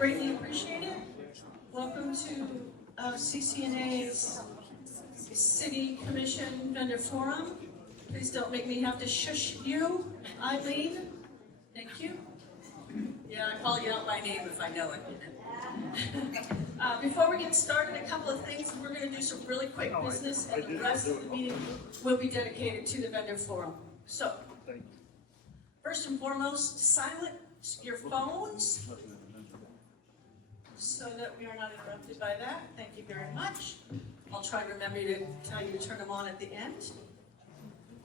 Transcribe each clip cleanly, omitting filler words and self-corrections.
Greatly appreciate it. Welcome to CCNA's City Commission Vendor Forum. Please don't make me have to shush you, Eileen. Thank you. Yeah, I call you out by name if I know it. Before we get started, a couple of things. We're going to do some really quick business, and the rest of the meeting will be dedicated to the vendor forum. So, first and foremost, silence your phones so that we are not interrupted by that. Thank you very much. I'll try to remember to tell you to turn them on at the end.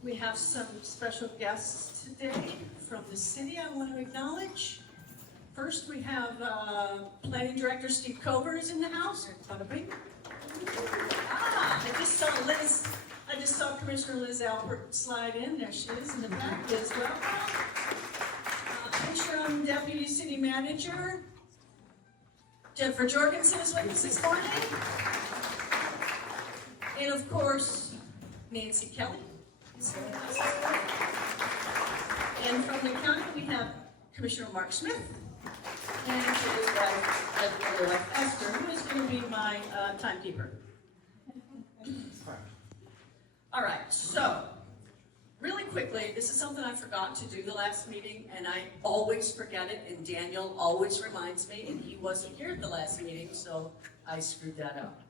We have some special guests today from the city I want to acknowledge. First, we have Planning Director Steve Cover is in the house. I just saw Commissioner Liz Albert slide in. There she is in the back. Liz, welcome. Interim Deputy City Manager Jennifer Jorgensen is with us this morning. And of course, Nancy Kelly. And from the county, we have Commissioner Mark Smith. And Esther, who is going to be my timekeeper. All right, so really quickly, this is something I forgot to do the last meeting, and I always forget it, and Daniel always reminds me, and he wasn't here at the last meeting, so I screwed that up.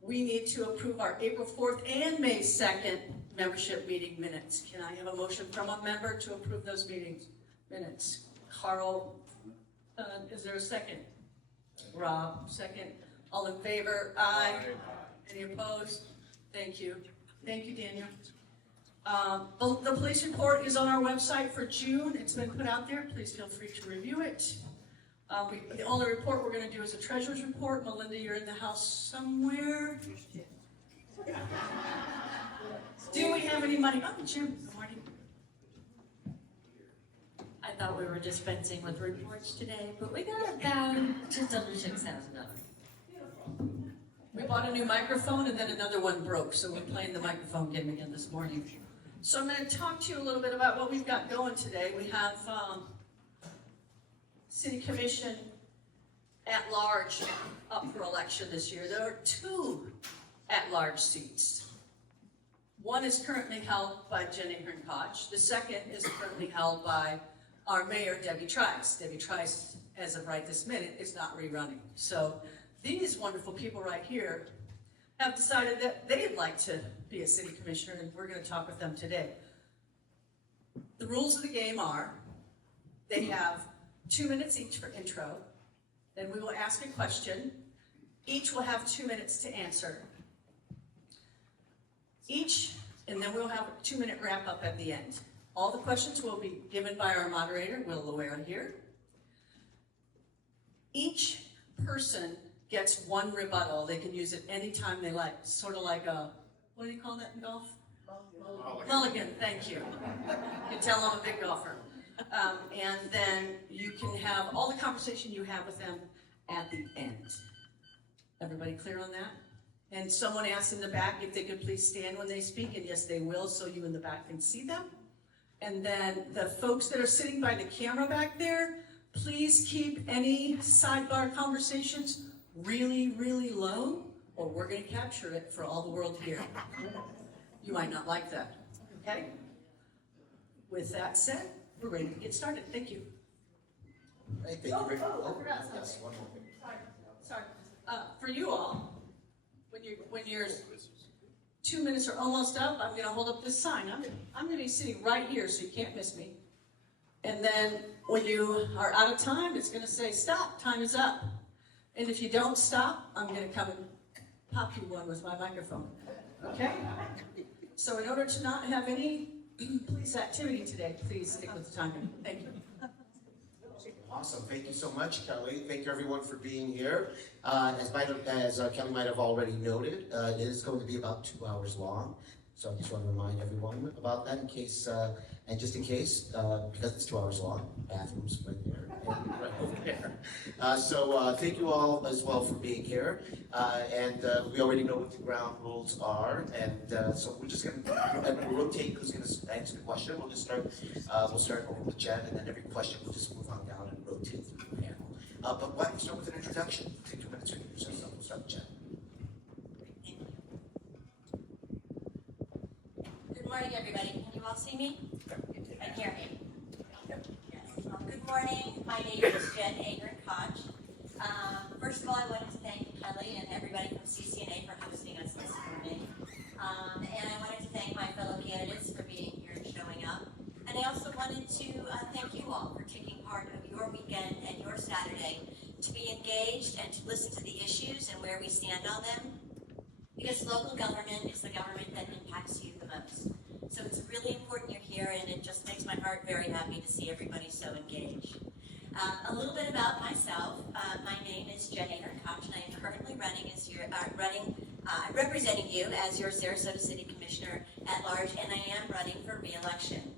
We need to approve our April 4th and May 2nd membership meeting minutes. Can I have a motion from a member to approve those minutes? Carl, is there a second? Rob, second. All in favor? Aye. Any opposed? Thank you. Thank you, Daniel. The police report is on our website for June. It's been put out there. Please feel free to review it. The only report we're going to do is a treasurer's report. Melinda, you're in the house somewhere. Do we have any money? Oh, Jim, good morning. I thought we were dispensing with reports today, but we got about just under $6,000. We bought a new microphone and then another one broke, so we're playing the microphone game again this morning. So I'm going to talk to you a little bit about what we've got going today. We have City Commission at large up for election this year. There are 2 at-large seats. One is currently held by Jenny Ahearn-Koch. The second is currently held by our mayor, Debbie Trice. Debbie Trice, as of right this minute, is not rerunning. So these wonderful people right here have decided that they'd like to be a city commissioner, and we're going to talk with them today. The rules of the game are, they have 2 minutes each for intro, then we will ask a question. Each will have 2 minutes to answer. And then we'll have a 2-minute wrap up at the end. All the questions will be given by our moderator, Will Loera here. Each person gets 1 rebuttal. They can use it anytime they like. Sort of like a, what do you call that in golf? Mulligan, thank you. You can tell I'm a big golfer. And then you can have all the conversation you have with them at the end. Everybody clear on that? And someone asked in the back if they could please stand when they speak, and yes, they will, so you in the back can see them. And then the folks that are sitting by the camera back there, please keep any sidebar conversations really, really low, or we're going to capture it for all the world to hear. You might not like that, okay? With that said, we're ready to get started. Thank you. Hey, thank you very much. I forgot something. Yes, one more thing. Sorry. For you all, when you're 2 minutes are almost up, I'm going to hold up this sign. I'm going to be sitting right here, so you can't miss me. And then when you are out of time, it's going to say, stop, time is up. And if you don't stop, I'm going to come and pop you one with my microphone. Okay? So in order to not have any police activity today, please stick with the timing. Thank you. Awesome. Thank you so much, Kelly. Thank you, everyone, for being here. As Kelly might have already noted, it is going to be about 2 hours long. So I just want to remind everyone about that in case, and just in case, because it's 2 hours long, bathrooms right there, and right over there. So thank you all as well for being here. And we already know what the ground rules are. And so we're just going to rotate who's going to answer the question. We'll just start over with Jen, and then every question we'll just move on down and rotate through the panel. But why don't you start with an introduction? Take 2 minutes to introduce yourself. We'll start with Jen. Thank you. Good morning, everybody. Can you all see me? And hear me? Yes. Good morning. My name is Jen Ahearn-Koch. First of all, I wanted to thank Kelly and everybody from CCNA for hosting us this morning. And I wanted to thank my fellow candidates for being here and showing up. And I also wanted to thank you all for taking part of your weekend and your Saturday to be engaged and to listen to the issues and where we stand on them. Because local government is the government that impacts you the most. So it's really important you're here, and it just makes my heart very happy to see everybody so engaged. A little bit about myself. My name is Jen Ahearn-Koch, and I am currently representing you as your Sarasota City Commissioner at large, and I am running for re-election.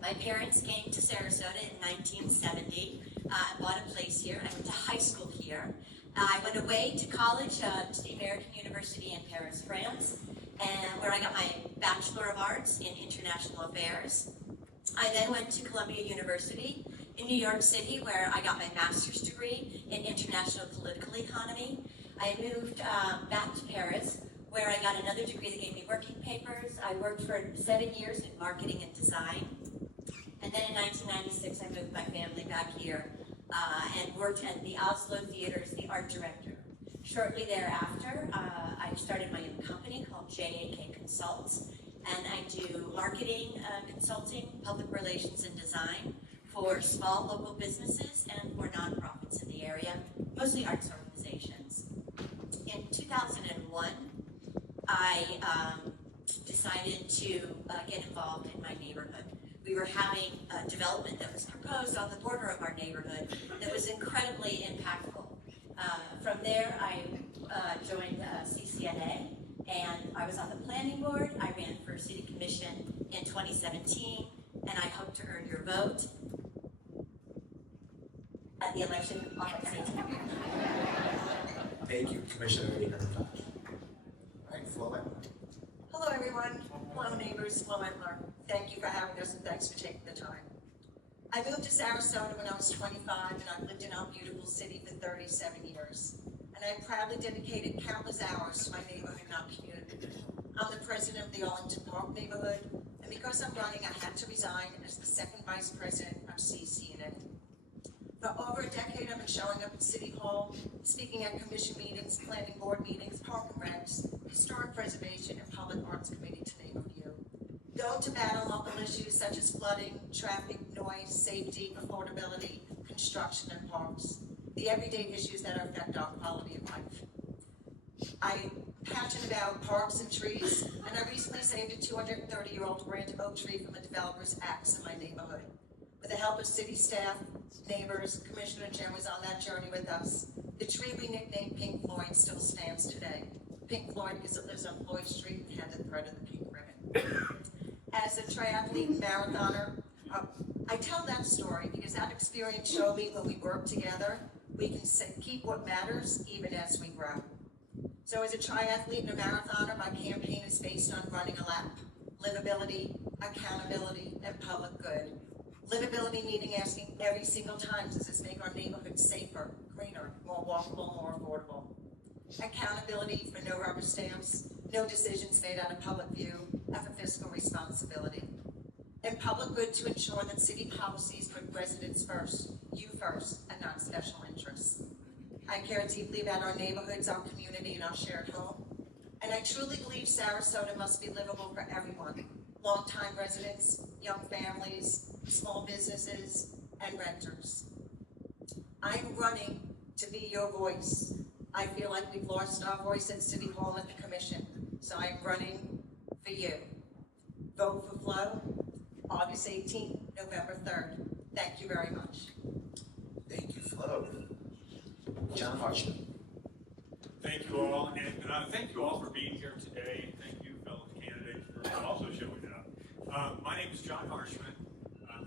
My parents came to Sarasota in 1970. I bought a place here. I went to high school here. I went away to college to the American University in Paris, France, and where I got my Bachelor of Arts in International Affairs. I then went to Columbia University in New York City, where I got my master's degree in International Political Economy. I moved back to Paris, where I got another degree that gave me working papers. I worked for 7 years in marketing and design. And then in 1996, I moved my family back here and worked at the Oslo Theater as the art director. Shortly thereafter, I started my own company called JAK Consults, and I do marketing consulting, public relations, and design for small local businesses and for nonprofits in the area, mostly arts organizations. In 2001, I decided to get involved in my neighborhood. We were having a development that was proposed on the border of our neighborhood that was incredibly impactful. From there, I joined CCNA, and I was on the planning board. I ran for city commission in 2017, and I hope to earn your vote at the election on Wednesday. Thank you, Commissioner Ahearn-Koch. All right, Flo Entler. Hello, everyone. Hello, neighbors. Flo Entler. Thank you for having us, and thanks for taking the time. I moved to Sarasota when I was 25, and I've lived in our beautiful city for 37 years. And I proudly dedicated countless hours to my neighborhood and our community. I'm the president of the Arlington Park neighborhood, and because I'm running, I had to resign as the second vice president of CCNA. For over a decade, I've been showing up at City Hall, speaking at commission meetings, planning board meetings, park and recs, historic preservation, and public arts committee, to name a few. Going to battle local issues such as flooding, traffic, noise, safety, affordability, construction, and parks. The everyday issues that affect our quality of life. I'm passionate about parks and trees, and I recently saved a 230-year-old grand oak tree from a developer's axe in my neighborhood. With the help of city staff, neighbors, Commissioner Jen was on that journey with us. The tree we nicknamed Pink Floyd still stands today. Pink Floyd because it lives on Floyd Street and had the thread of the pink ribbon. As a triathlete and marathoner, I tell that story because that experience showed me when we work together, we can keep what matters even as we grow. So as a triathlete and a marathoner, my campaign is based on running a lap, livability, accountability, and public good. Livability meaning asking every single time, does this make our neighborhood safer, greener, more walkable, more affordable? Accountability for no rubber stamps, no decisions made out of public view, and for fiscal responsibility. And public good to ensure that city policies put residents first, you first, and not special interests. I care deeply about our neighborhoods, our community, and our shared home. And I truly believe Sarasota must be livable for everyone. Longtime residents, young families, small businesses, and renters. I'm running to be your voice. I feel like we've lost our voice at City Hall and the Commission, so I'm running for you. Vote for Flo, August 18th, November 3rd. Thank you very much. Thank you, Flo. John Harshman. Thank you all, and thank you all for being here today. Thank you, fellow candidates, for also showing up. My name is John Harshman.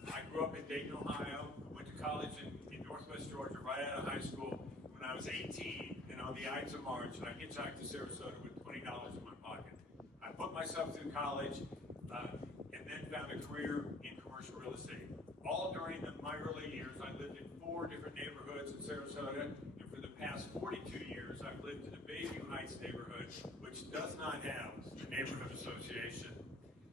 I grew up in Dayton, Ohio. I went to college in Northwest Georgia right out of high school when I was 18, and on the Ides of March, I hitchhiked to Sarasota with $20 in my pocket. I put myself through college and then found a career in commercial real estate. All during my early years, I lived in 4 different neighborhoods in Sarasota. Heights neighborhood, which does not have a neighborhood association.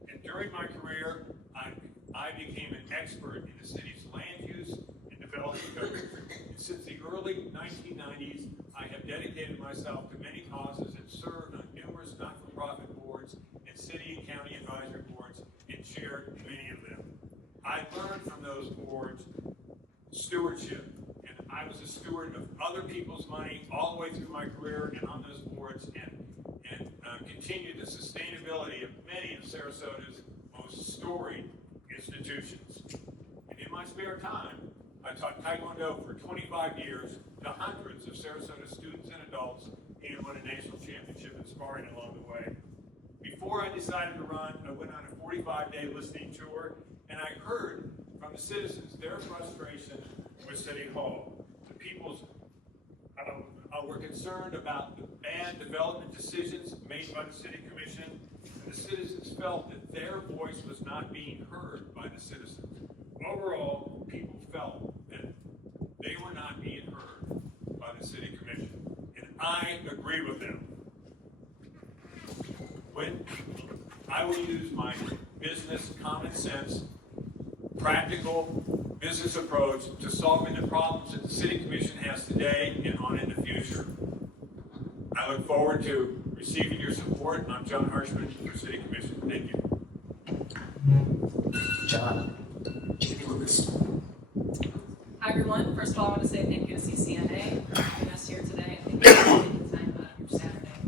And during my career, I became an expert in the city's land use and development code. And since the early 1990s, I have dedicated myself to many causes and served on numerous not-for-profit boards and city and county advisory boards and chaired many of them. I learned from those boards stewardship, and I was a steward of other people's money all the way through my career and on those boards, and continued the sustainability of many of Sarasota's most storied institutions. And in my spare time, I taught Taekwondo for 25 years to hundreds of Sarasota students and adults and won a national championship in sparring along the way. Before I decided to run, I went on a 45-day listening tour, and I heard from the citizens their frustration with City Hall. The people's were concerned about the bad development decisions made by the City Commission, and the citizens felt that their voice was not being heard by the citizens. Overall, people felt that they were not being heard by the City Commission, and I agree with them. When I will use my business common sense, practical business approach to solving the problems that the City Commission has today and on in the future. I look forward to receiving your support. I'm John Harshman for City Commission. Thank you. John, Jaime Loomis. Hi everyone. First of all, I want to say thank you to CCNA for having us here today. And thank you for taking the time out of your Saturday.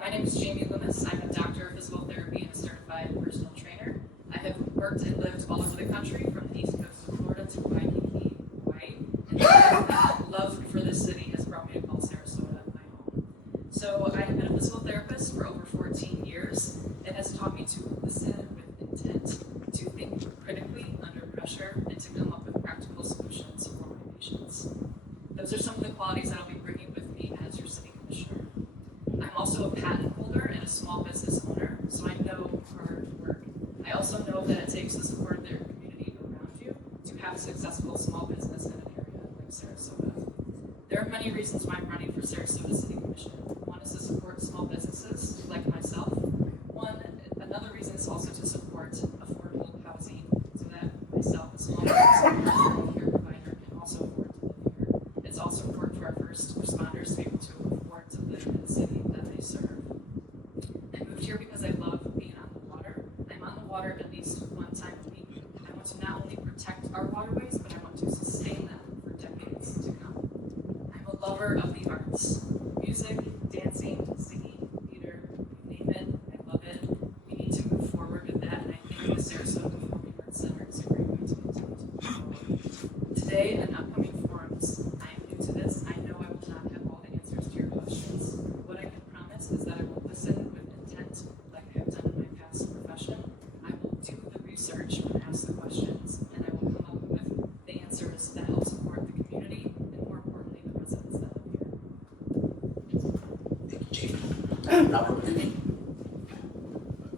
My name is Jaime Loomis. I'm a doctor of physical therapy and a certified personal trainer. I have worked and lived all over the country, from the east coast of Florida to Waikiki, Hawaii. And my love for this city has brought me to call Sarasota my home. So I have been a physical therapist for over 14 years. It has taught me to listen with intent, to think critically under pressure, and to come up with practical solutions for my patients. Those are some of the qualities that I'll be bringing with me as your city commissioner. I'm also a patent holder and a small business owner, so I know hard work. I also know that it takes the support of their community around you to have successful small business in an area like Sarasota. There are many reasons why I'm running for Sarasota City Commission. One is to support small businesses like myself. Another reason is also to support affordable housing so that myself, a small business owner, care provider, can also afford to live here. It's also important for our first responders to be able to afford to live in the city that they serve. I moved here because I love being on the water. I'm on the water at least one time a week. I want to not only protect our waterways, but I want to sustain them for decades to come. I'm a lover of the arts. Music, dancing, singing, theater, you name it, I love it. We need to move forward with that, and I think the Sarasota Performing Arts Center is a great way to continue to move forward. Today, in upcoming forums, I am new to this. I know I will not have all the answers to your questions. What I can promise is that I will listen with intent, like I have done in my past profession. I will do the research when asked the questions, and I will come up with the answers that help support the community, and more importantly, the residents that live here. Thank you, Jaime. Rominiecki.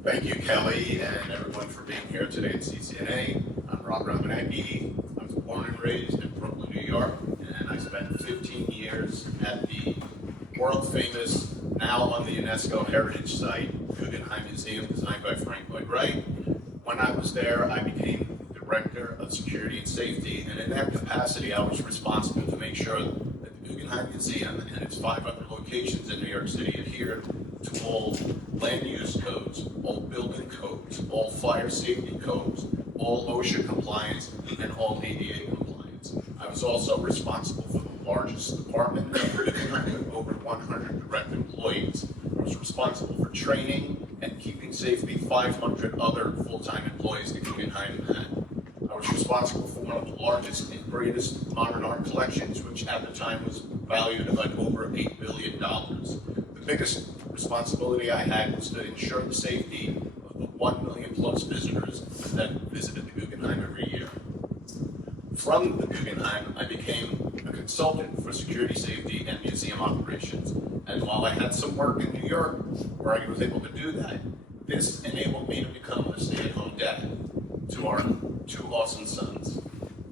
Thank you, Kelly, and everyone for being here today at CCNA. I'm Rominiecki. I was born and raised in Brooklyn, New York, and I spent 15 years at the world-famous, now on the UNESCO Heritage Site, Guggenheim Museum, designed by Frank Lloyd Wright. When I was there, I became Director of Security and Safety, and in that capacity, I was responsible to make sure that the Guggenheim Museum and its 5 other locations in New York City adhered to all land use codes, all building codes, all fire safety codes, all OSHA compliance, and all ADA compliance. I was also responsible for the largest department of the Guggenheim with over 100 direct employees. I was responsible for training and keeping safe the 500 other full-time employees the Guggenheim had. I was responsible for one of the largest and greatest modern art collections, which at the time was valued at over $8 billion. The biggest responsibility I had was to ensure the safety of the 1 million plus visitors that visited the Guggenheim every year. From the Guggenheim, I became a consultant for security, safety, and museum operations. And while I had some work in New York where I was able to do that, this enabled me to become a stay-at-home dad to our 2 awesome sons.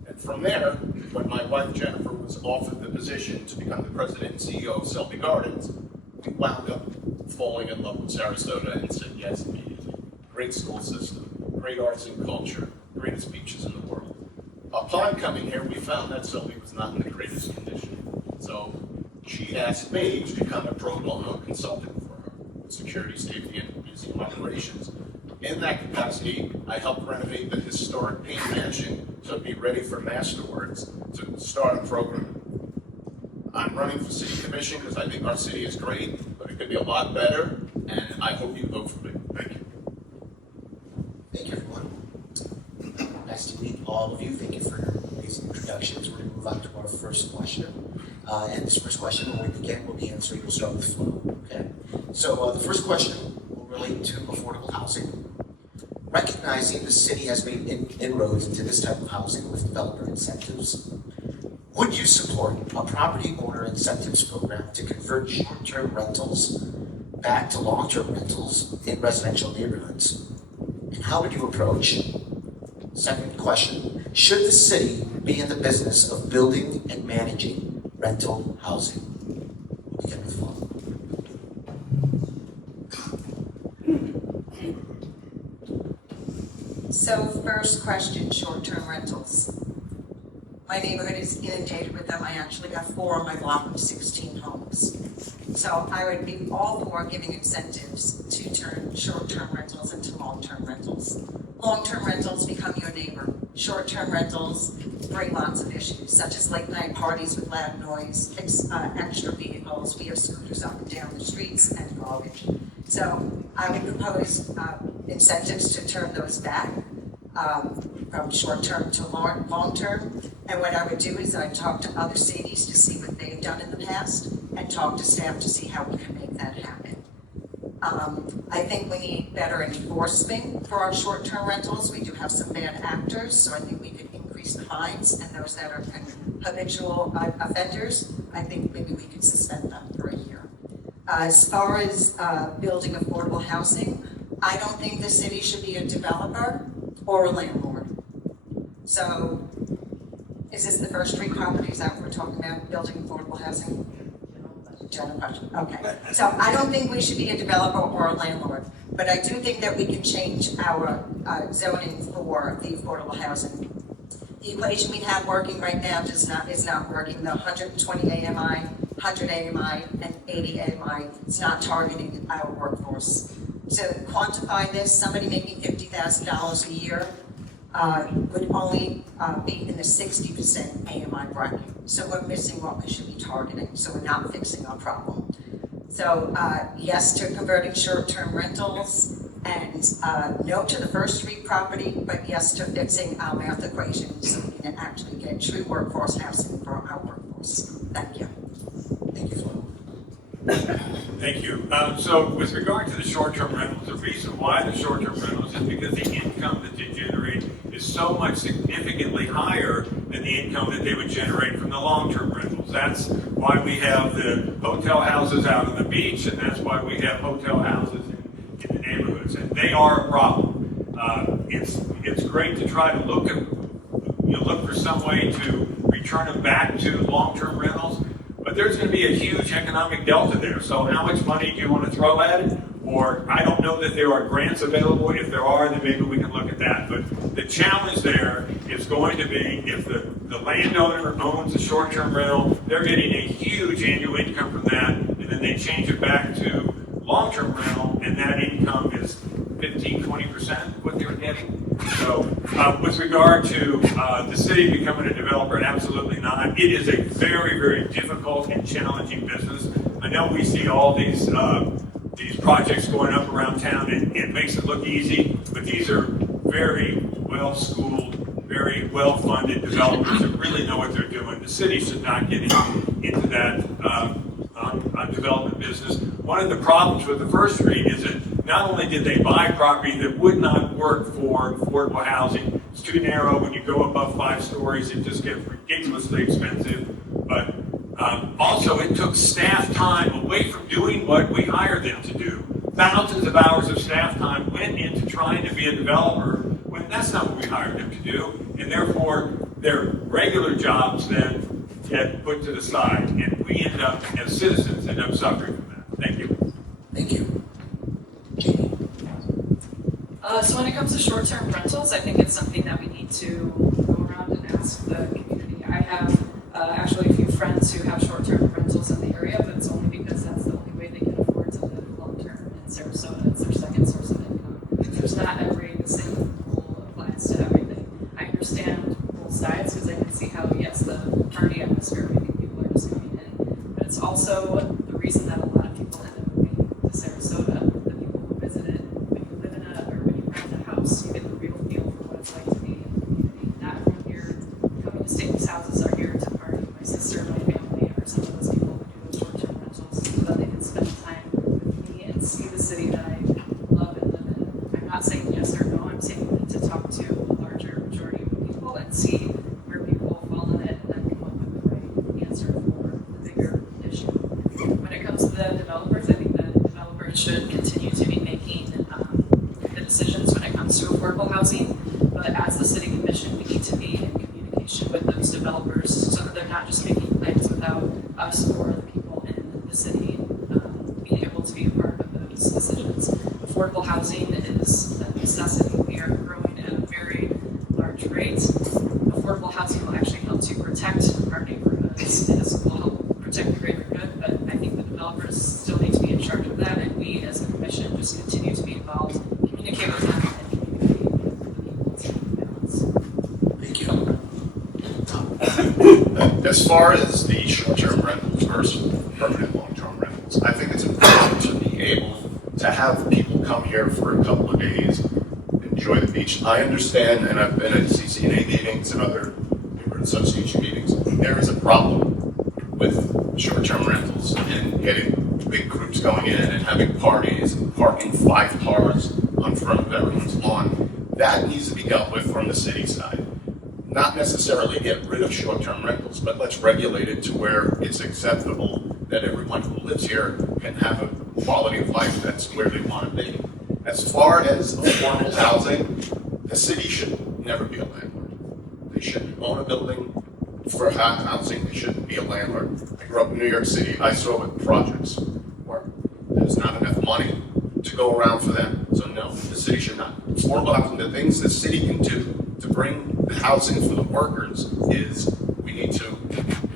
And from there, when my wife Jennifer was offered the position to become the president and CEO of Selby Gardens, we wound up falling in love with Sarasota and said yes immediately. Great school system, great arts and culture, greatest beaches in the world. Upon coming here, we found that Sylvie was not in the greatest condition. So she asked me to become a pro bono consultant for her, with security, safety, and museum operations. In that capacity, I helped renovate the historic Payne Mansion to be ready for Masterworks to start a program. I'm running for city commission because I think our city is great, but it could be a lot better, and I hope you vote for me. Thank you. Thank you, everyone. Nice to meet all of you. Thank you for your amazing introductions. We're going to move on to our first question. And this first question, when we begin, will be answering. We'll start with Flo. Okay. So the first question will relate to affordable housing. Recognizing the city has made inroads into this type of housing with developer incentives, would you support a property owner incentives program to convert short-term rentals back to long-term rentals in residential neighborhoods? And how would you approach? Second question, should the city be in the business of building and managing rental housing? We'll begin with Flo. So first question, short-term rentals. My neighborhood is inundated with them. I actually got 4 on my block of 16 homes. So I would be all for giving incentives to turn short-term rentals into long-term rentals. Long-term rentals become your neighbor. Short-term rentals bring lots of issues, such as late-night parties with loud noise, extra vehicles. We have scooters up and down the streets and garbage. So I would propose incentives to turn those back from short-term to long-term. And what I would do is I'd talk to other cities to see what they've done in the past and talk to staff to see how we can make that happen. I think we need better enforcement for our short-term rentals. We do have some bad actors, so I think we could increase the fines, and those that are habitual offenders, I think maybe we could suspend them for a year. As far as building affordable housing, I don't think the city should be a developer or a landlord. So, is this the first 3 properties that we're talking about, building affordable housing? General question, okay. So I don't think we should be a developer or a landlord, but I do think that we can change our zoning for the affordable housing. The equation we have working right now is not working. The 120 AMI, 100 AMI, and 80 AMI, it's not targeting our workforce. To quantify this, somebody making $50,000 a year would only be in the 60% AMI bracket. So we're missing what we should be targeting, so we're not fixing our problem. So yes to converting short-term rentals, and no to the first 3 property, but yes to fixing our math equation so we can actually get true workforce housing for our workforce. Thank you. Thank you, Flo. Thank you. So with regard to the short-term rentals, the reason why the short-term rentals is because the income that they generate is so much significantly higher than the income that they would generate from the long-term rentals. That's why we have the hotel houses out on the beach, and that's why we have hotel houses in the neighborhoods, and they are a problem. It's great to try to look for some way to return them back to long-term rentals, but there's going to be a huge economic delta there. So how much money do you want to throw at it? Or I don't know that there are grants available. If there are, then maybe we can look at that. But the challenge there is going to be if the landowner owns a short-term rental, they're getting a huge annual income from that, and then they change it back to long-term rental, and that income is 15-20% of what they were getting. So with regard to the city becoming a developer, absolutely not. It is a very, very difficult and challenging business. I know we see all these projects going up around town, and it makes it look easy, but these are very well-schooled, very well-funded developers that really know what they're doing. The city should not get into that development business. One of the problems with the first street is that not only did they buy property that would not work for affordable housing, it's too narrow. When you go above 5 stories, it just gets ridiculously expensive. But also, it took staff time away from doing what we hired them to do. Thousands of hours of staff time went into trying to be a developer when that's not what we hired them to do. And therefore, their regular jobs then get put to the side. And we end up, as citizens, end up suffering from that. Thank you. So when it comes to short-term rentals, I think it's something that we need to go around and ask the community. I have actually a few friends who have short-term rentals in the area, but it's only because that's the only way they can afford to live long-term in Sarasota. It's their second source of income. There's not the same rule applies to everything. I understand both sides because I can see how, yes, the party atmosphere, maybe people are just coming in, but it's also the reason that a lot of people end up moving to Sarasota, the people who visit it. When you live in or when you rent a house, you get the real feel for what it's like to be in the community. Not everyone here coming to stay in these houses are here to party. My sister, my family are some of those people who do those short-term rentals so that they can spend time with me and see the city that I love and live in. I'm not saying yes or no, I'm saying to talk to a larger majority of people and see where people fall in it and then come up with the right answer for the bigger issue. When it comes to the developers, I think the developers should continue to be making the decisions when it comes to affordable housing, but as the city commission, we need to be in communication with those developers so that they're not just making plans without us or the people in the city being able to be a part of those decisions. Affordable housing is a necessity. We are growing at a very large rate. Affordable housing will actually help to protect our neighborhoods. It will help protect the greater good, but I think the developers still need to be in charge of that, and we as a commission just continue to be involved, communicate with them, and communicate with the people to balance. Thank you. As far as the short-term rentals versus permanent long-term rentals, I think it's important to be able to have people come here for a couple of days, enjoy the beach. I understand, and I've been at CCNA meetings and other neighborhood association meetings, there is a problem with short-term rentals and getting big groups going in and having parties and parking 5 cars on front of everyone's lawn. That needs to be dealt with from the city side. Not necessarily get rid of short-term rentals, but let's regulate it to where it's acceptable that everyone who lives here can have a quality of life that's where they want to be. As far as affordable housing, the city should never be a landlord. They shouldn't own a building for housing. They shouldn't be a landlord. I grew up in New York City. I saw what projects were. There's not enough money to go around for them. So no, the city should not. Affordable housing, the things the city can do to bring the housing for the workers is we need to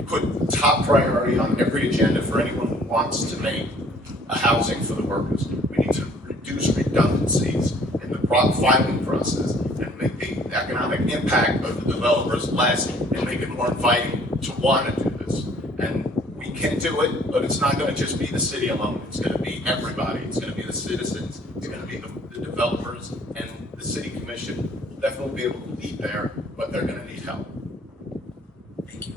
put top priority on every agenda for anyone who wants to make a housing for the workers. We need to reduce redundancies in the filing process and make the economic impact of the developers less and make it more inviting to want to do this. And we can do it, but it's not going to just be the city alone. It's going to be everybody. It's going to be the citizens. It's going to be the developers, and the city commission will definitely be able to lead there, but they're going to need help. Thank you.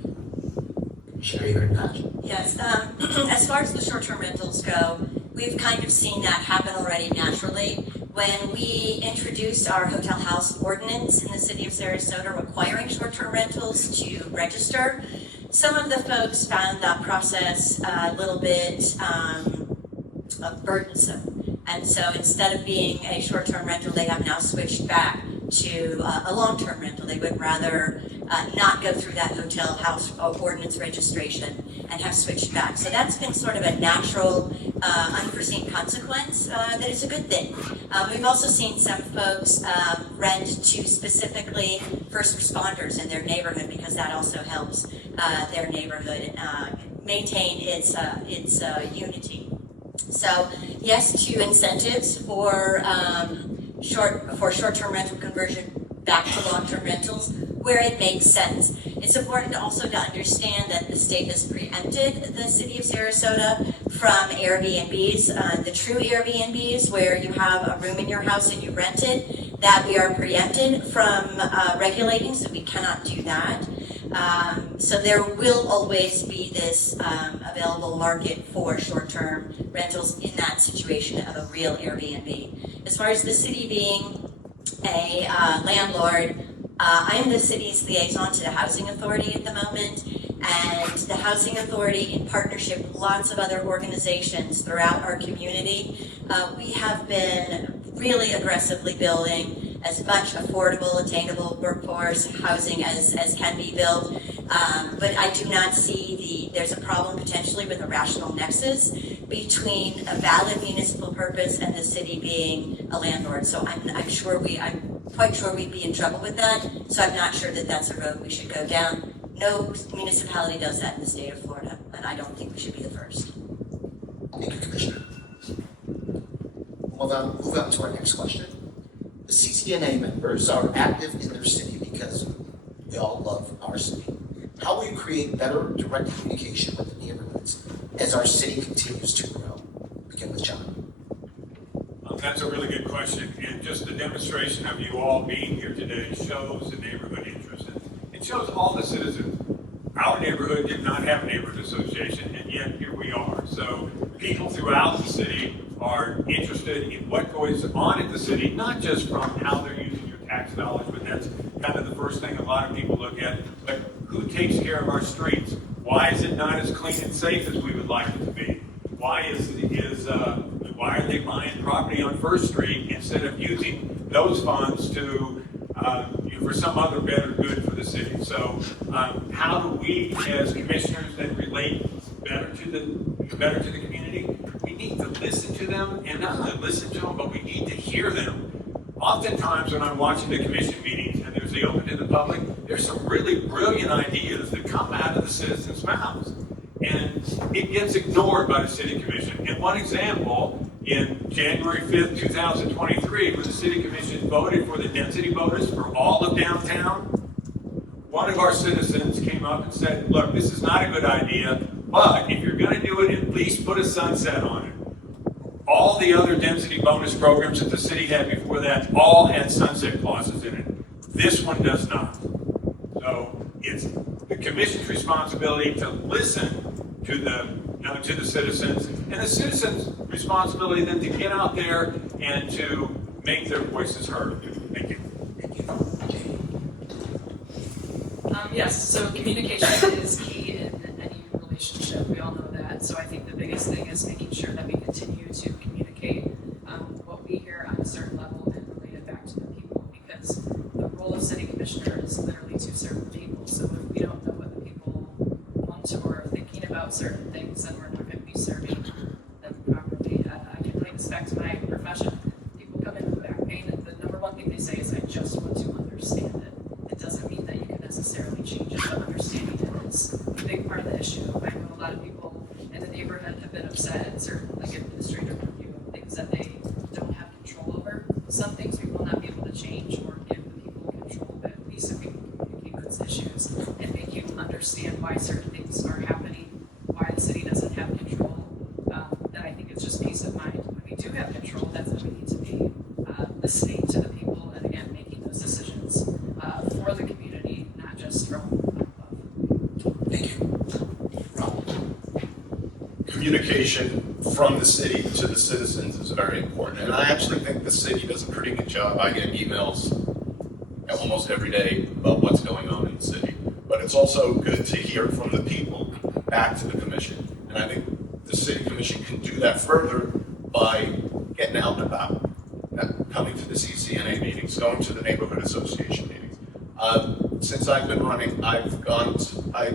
Commissioner Ahearn-Koch. Yes, as far as the short-term rentals go, we've kind of seen that happen already naturally. When we introduced our hotel house ordinance in the city of Sarasota requiring short-term rentals to register, some of the folks found that process a little bit burdensome. And so instead of being a short-term rental, they have now switched back to a long-term rental. They would rather not go through that hotel house ordinance registration and have switched back. So that's been sort of a natural, unforeseen consequence that is a good thing. We've also seen some folks rent to specifically first responders in their neighborhood because that also helps their neighborhood maintain its unity. So yes to incentives for short-term rental conversion back to long-term rentals where it makes sense. It's important also to understand that the state has preempted the city of Sarasota from Airbnbs, the true Airbnbs where you have a room in your house and you rent it, that we are preempted from regulating, so we cannot do that. So there will always be this available market for short-term rentals in that situation of a real Airbnb. As far as the city being a landlord, I'm the city's liaison to the Housing Authority at the moment, and the Housing Authority, in partnership with lots of other organizations throughout our community, we have been really aggressively building as much affordable, attainable workforce housing as can be built. But I do not see there's a problem potentially with a rational nexus between a valid municipal purpose and the city being a landlord. So I'm quite sure we'd be in trouble with that. So I'm not sure that that's a road we should go down. No municipality does that in the state of Florida, and I don't think we should be the first. Thank you, Commissioner. We'll move on to our next question. The CCNA members are active in their city because we all love our city. How will you create better direct communication with the neighborhoods as our city continues to grow? Begin with John. That's a really good question, and just the demonstration of you all being here today shows the neighborhood interest. It shows all the citizens. Our neighborhood did not have a neighborhood association, and yet here we are. So people throughout the city are interested in what goes on in the city, not just from how they're using your tax dollars, but that's kind of the first thing a lot of people look at, but who takes care of our streets? Why is it not as clean and safe as we would like it to be? Why why are they buying property on First Street instead of using those funds to for some other better good for the city? So how do we as commissioners then relate better to the community? We need to listen to them, and not only listen to them, but we need to hear them. Oftentimes when I'm watching the commission meetings and there's the open to the public, there's some really brilliant ideas that come out of the citizens' mouths. And it gets ignored by the city commission. And one example, in January 5th, 2023, when the city commission voted for the density bonus for all of downtown, one of our citizens came up and said, look, this is not a good idea, but if you're going to do it, at least put a sunset on it. All the other density bonus programs that the city had before that all had sunset clauses in it. This one does not. So it's the commission's responsibility to listen to the citizens, and the citizens' responsibility then to get out there and to make their voices heard. Thank you. Yes, so communication is key in any relationship. We all know that. So I think the biggest thing is making sure that we continue to communicate what we hear on a certain level and relate it back to the people, because the role of city commissioner is literally to serve the people. So if we don't know what the people want or are thinking about certain things, then we're not going to be serving them properly. I can relate this back to my profession. People come in with back pain, and the number one thing they say is, I just want to understand it. It doesn't mean that you can necessarily change it, but understanding it is a big part of the issue. I know a lot of people in the neighborhood have been upset at certain administrative review of things that they don't have control over. Some things we will not be able to change or give the people control, but at least if we can communicate those issues and make you understand why certain things are happening, why the city doesn't have control, then I think it's just peace of mind. When we do have control, that's when we need to be listening to the people and, again, making those decisions for the community, not just from above. Thank you. Rob. Communication from the city to the citizens is very important, and I actually think the city does a pretty good job. I get emails almost every day about what's going on in the city, but it's also good to hear from the people back to the commission, and I think the city commission can do that further by getting out and about, coming to the CCNA meetings, going to the neighborhood association meetings. Since I've been running, I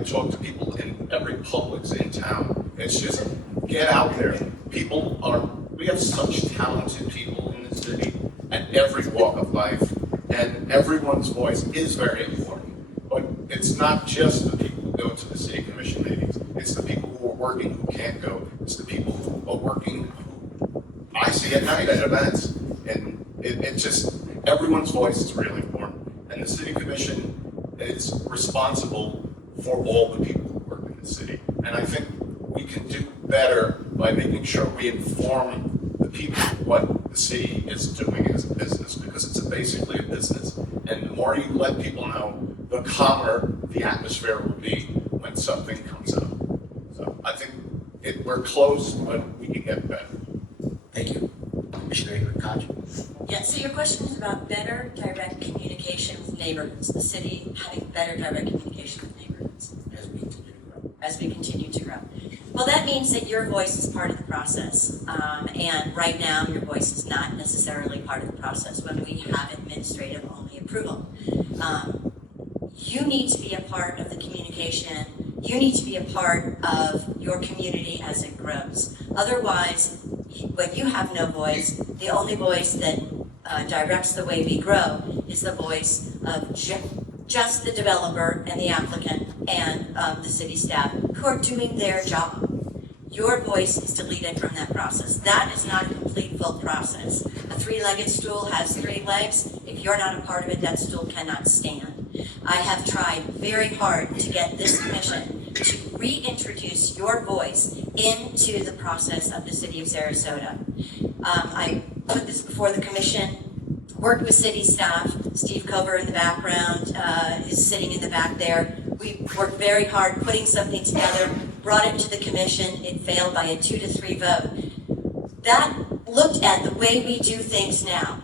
talk to people in every Publix in town. It's just get out there. We have such talented people in the city at every walk of life, and everyone's voice is very important. But it's not just the people who go to the city commission meetings. It's the people who are working who can't go. It's the people who are working who I see at night at events. And it just, everyone's voice is really important. And the city commission is responsible for all the people who work in the city. And I think we can do better by making sure we inform the people what the city is doing as a business, because it's basically a business. And the more you let people know, the calmer the atmosphere will be when something comes up. So I think we're close, but we can get better. Thank you. Commissioner Ahearn-Koch. Yeah, so your question is about better direct communication with neighborhoods, the city having better direct communication with neighborhoods as we continue to grow. Well, that means that your voice is part of the process. And right now, your voice is not necessarily part of the process when we have administrative-only approval. You need to be a part of the communication. You need to be a part of your community as it grows. Otherwise, when you have no voice, the only voice that directs the way we grow is the voice of just the developer and the applicant and the city staff who are doing their job. Your voice is deleted from that process. That is not a complete, full process. A three-legged stool has 3 legs. If you're not a part of it, that stool cannot stand. I have tried very hard to get this commission to reintroduce your voice into the process of the city of Sarasota. I put this before the commission, worked with city staff. Steve Cover in the background is sitting in the back there. We worked very hard putting something together, brought it to the commission. It failed by a 2-3 vote. That looked at the way we do things now.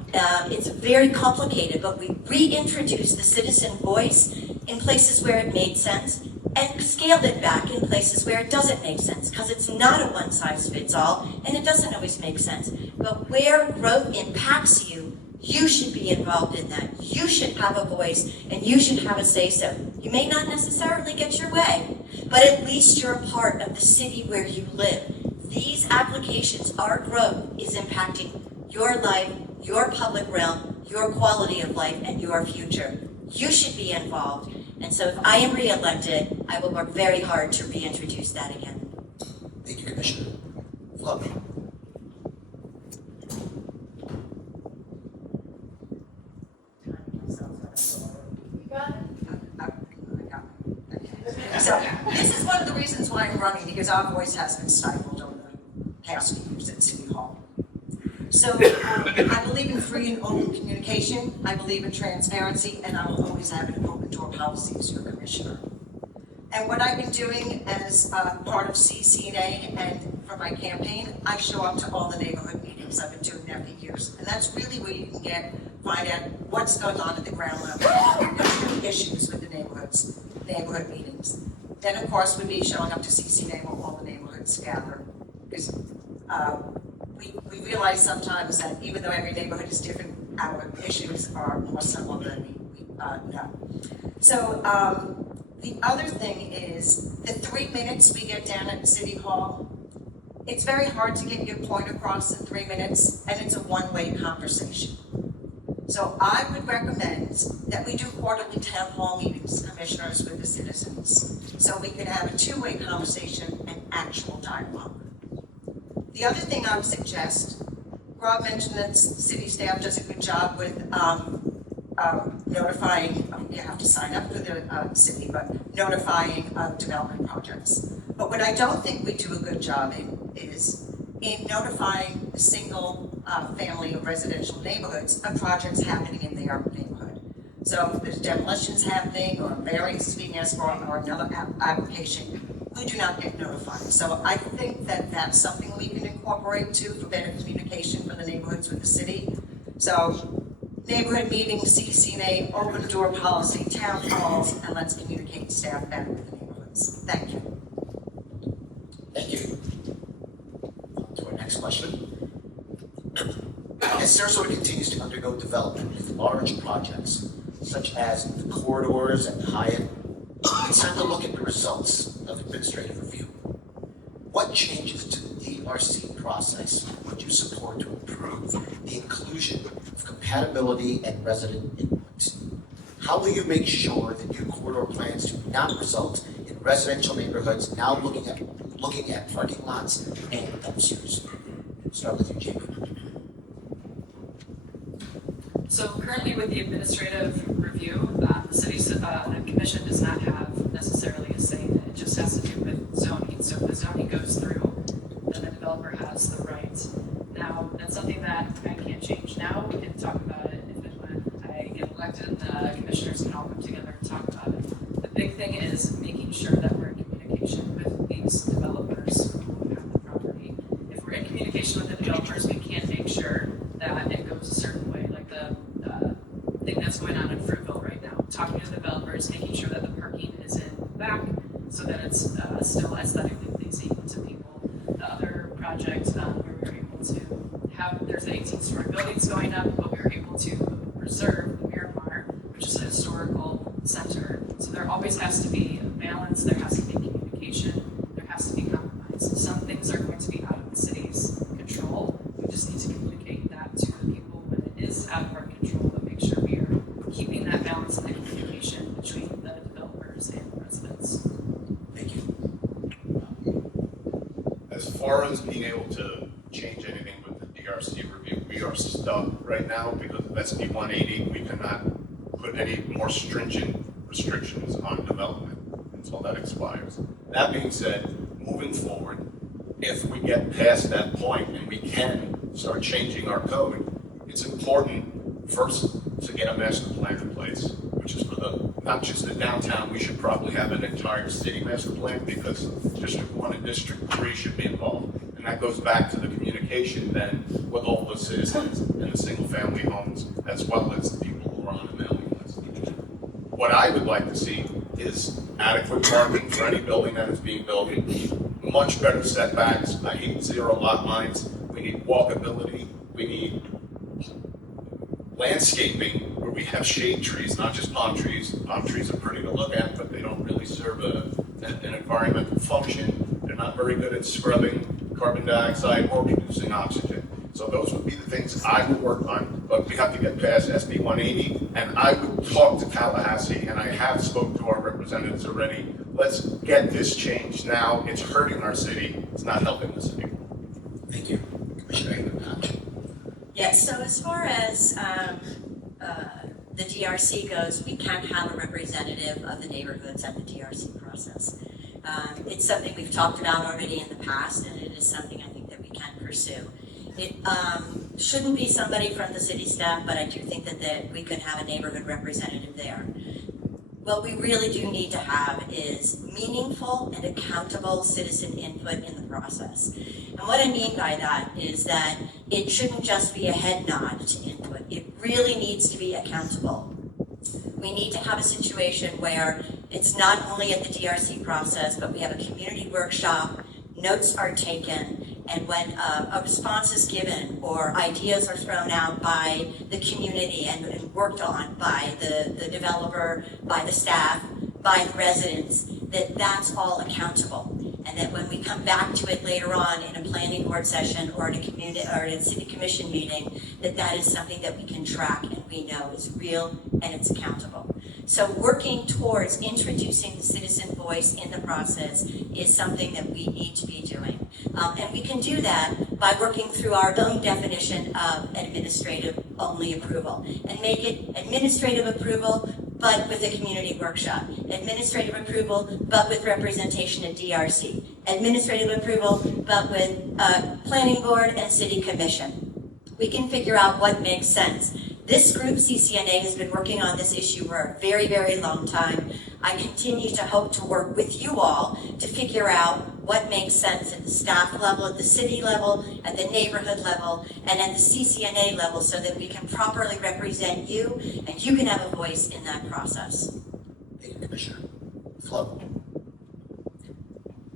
It's very complicated, but we reintroduced the citizen voice in places where it made sense and scaled it back in places where it doesn't make sense, because it's not a one-size-fits-all, and it doesn't always make sense. But where growth impacts you, you should be involved in that. You should have a voice, and you should have a say-so. You may not necessarily get your way, but at least you're a part of the city where you live. These applications, our growth is impacting your life, your public realm, your quality of life, and your future. You should be involved. And so if I am re-elected, I will work very hard to reintroduce that again. Thank you, Commissioner. Flo. So this is one of the reasons why I'm running, because our voice has been stifled over the past few years at City Hall. So I believe in free and open communication, I believe in transparency, and I will always have an open door policy as your commissioner. And what I've been doing as part of CCNA and for my campaign, I show up to all the neighborhood meetings. I've been doing that for years. And that's really where you can find out what's going on at the ground level, issues with the neighborhood meetings. Then, of course, we'd be showing up to CCNA where all the neighborhoods gather. Because we realize sometimes that even though every neighborhood is different, our issues are more similar than we know. So the other thing is the 3 minutes we get down at City Hall, it's very hard to get your point across in 3 minutes, and it's a one-way conversation. So I would recommend that we do quarterly town hall meetings, commissioners, with the citizens, so we can have a two-way conversation and actual dialogue. The other thing I would suggest, Rob mentioned that city staff does a good job with notifying, you have to sign up for the city, but notifying development projects. But what I don't think we do a good job in is in notifying the single family of residential neighborhoods of projects happening in their neighborhood. So if there's demolitions happening or variance is being asked for or another application, we do not get notified. So I think that that's something we can incorporate too for better communication for the neighborhoods with the city. So neighborhood meetings, CCNA, open door policy, town halls, and let's communicate staff better with the neighborhoods. Thank you. Thank you. To our next question. As Sarasota continues to undergo development with large projects, such as the corridors and Hyatt, it's time to look at the results of administrative review. What changes to the DRC process would you support to improve the inclusion of compatibility and resident input? How will you make sure that new corridor plans do not result in residential neighborhoods now looking at parking lots and dumpsters? Start with you, Jamie. So currently with the administrative review, the commission does not have necessarily a say in it. It just has to do with zoning. So if the zoning goes through, then the developer has the right. Now, that's something that I can't change now. We can talk about it if and when I get elected. The commissioners can all come together and talk about it. The big thing is making sure that we're in communication with these developers who have the property. If we're in communication with the developers, we can make sure that it goes a certain way, like the thing that's going on in Fruitville right now. Talking to the developers, making sure that the parking is in the back so that it's still aesthetically pleasing to people. The other project where we were able to have, there's 18-story buildings going up, but we were able to preserve the Miramar, which is a historical center. So there always has to be a balance, there has to be communication. neighborhoods. Thank you. As far as being able to change anything with the DRC review, we are stuck right now because of SB 180. We cannot put any more stringent restrictions on development until that expires. That being said, moving forward, if we get past that point and we can start changing our code, it's important first to get a master plan in place, which is for not just the downtown. We should probably have an entire city master plan because District 1 and District 3 should be involved. And that goes back to the communication then with all the citizens in the single family homes as well as the people who are on the mailing list. What I would like to see is adequate parking for any building that is being built, much better setbacks. I hate zero lot lines. We need walkability. We need landscaping where we have shade trees, not just palm trees. Palm trees are pretty to look at, but they don't really serve an environmental function. They're not very good at scrubbing carbon dioxide or producing oxygen. So those would be the things I would work on, but we have to get past SB 180, and I would talk to Tallahassee, and I have spoke to our representatives already. Let's get this changed now. It's hurting our city. It's not helping the city. Thank you. Commissioner Ahearn-Koch. Yes, so as far as the DRC goes, we can have a representative of the neighborhoods at the DRC process. It's something we've talked about already in the past, and it is something I think that we can pursue. It shouldn't be somebody from the city staff, but I do think that we could have a neighborhood representative there. What we really do need to have is meaningful and accountable citizen input in the process. And what I mean by that is that it shouldn't just be a head nod to input. It really needs to be accountable. We need to have a situation where it's not only at the DRC process, but we have a community workshop, notes are taken, and when a response is given or ideas are thrown out by the community and worked on by the developer, by the staff, by the residents, that's all accountable. And that when we come back to it later on in a planning board session or in a community or in a city commission meeting, that is something that we can track and we know is real and it's accountable. So working towards introducing the citizen voice in the process is something that we need to be doing. And we can do that by working through our own definition of administrative-only approval and make it administrative approval, but with a community workshop. Administrative approval, but with representation at DRC. Administrative approval, but with planning board and city commission. We can figure out what makes sense. This group, CCNA, has been working on this issue for a very, very long time. I continue to hope to work with you all to figure out what makes sense at the staff level, at the city level, at the neighborhood level, and at the CCNA level so that we can properly represent you and you can have a voice in that process. Thank you, Commissioner. Flo.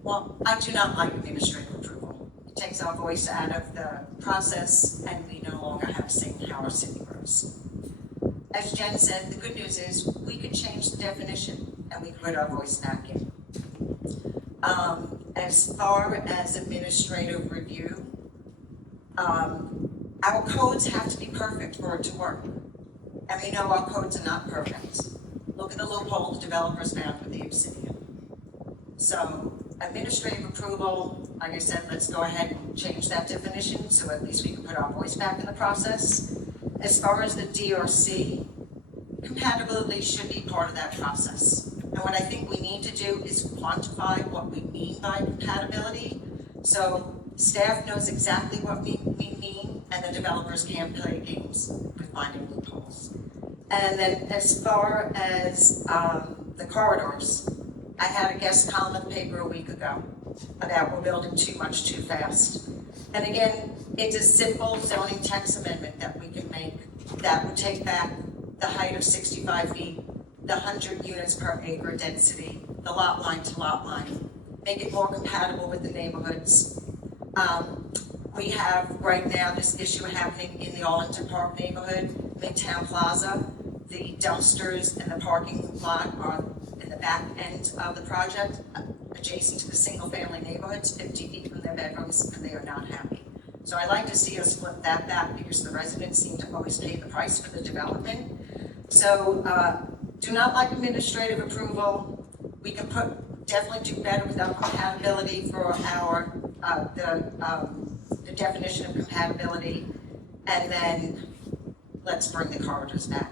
Well, I do not like administrative approval. It takes our voice out of the process and we no longer have say in how our city grows. As Jen said, the good news is we could change the definition and we could put our voice back in. As far as administrative review, our codes have to be perfect for it to work. And we know our codes are not perfect. Look at the loophole the developers found with the Obsidian. So administrative approval, like I said, let's go ahead and change that definition so at least we can put our voice back in the process. As far as the DRC, compatibility should be part of that process. And what I think we need to do is quantify what we mean by compatibility. So staff knows exactly what we mean and the developers can't play games with finding loopholes. And then as far as the corridors, I had a guest column in the paper a week ago about we're building too much too fast. And again, it's a simple zoning text amendment that we can make that would take back the height of 65 feet, the 100 units per acre density, the lot line to lot line, make it more compatible with the neighborhoods. We have right now this issue happening in the Arlington Park neighborhood, Midtown Plaza. The dumpsters and the parking lot are in the back end of the project, adjacent to the single family neighborhoods, 50 feet from their bedrooms, and they are not happy. So I'd like to see us split that back because the residents seem to always pay the price for the development. So do not like administrative approval. We can definitely do better with our compatibility for our, the definition of compatibility. And then let's bring the corridors back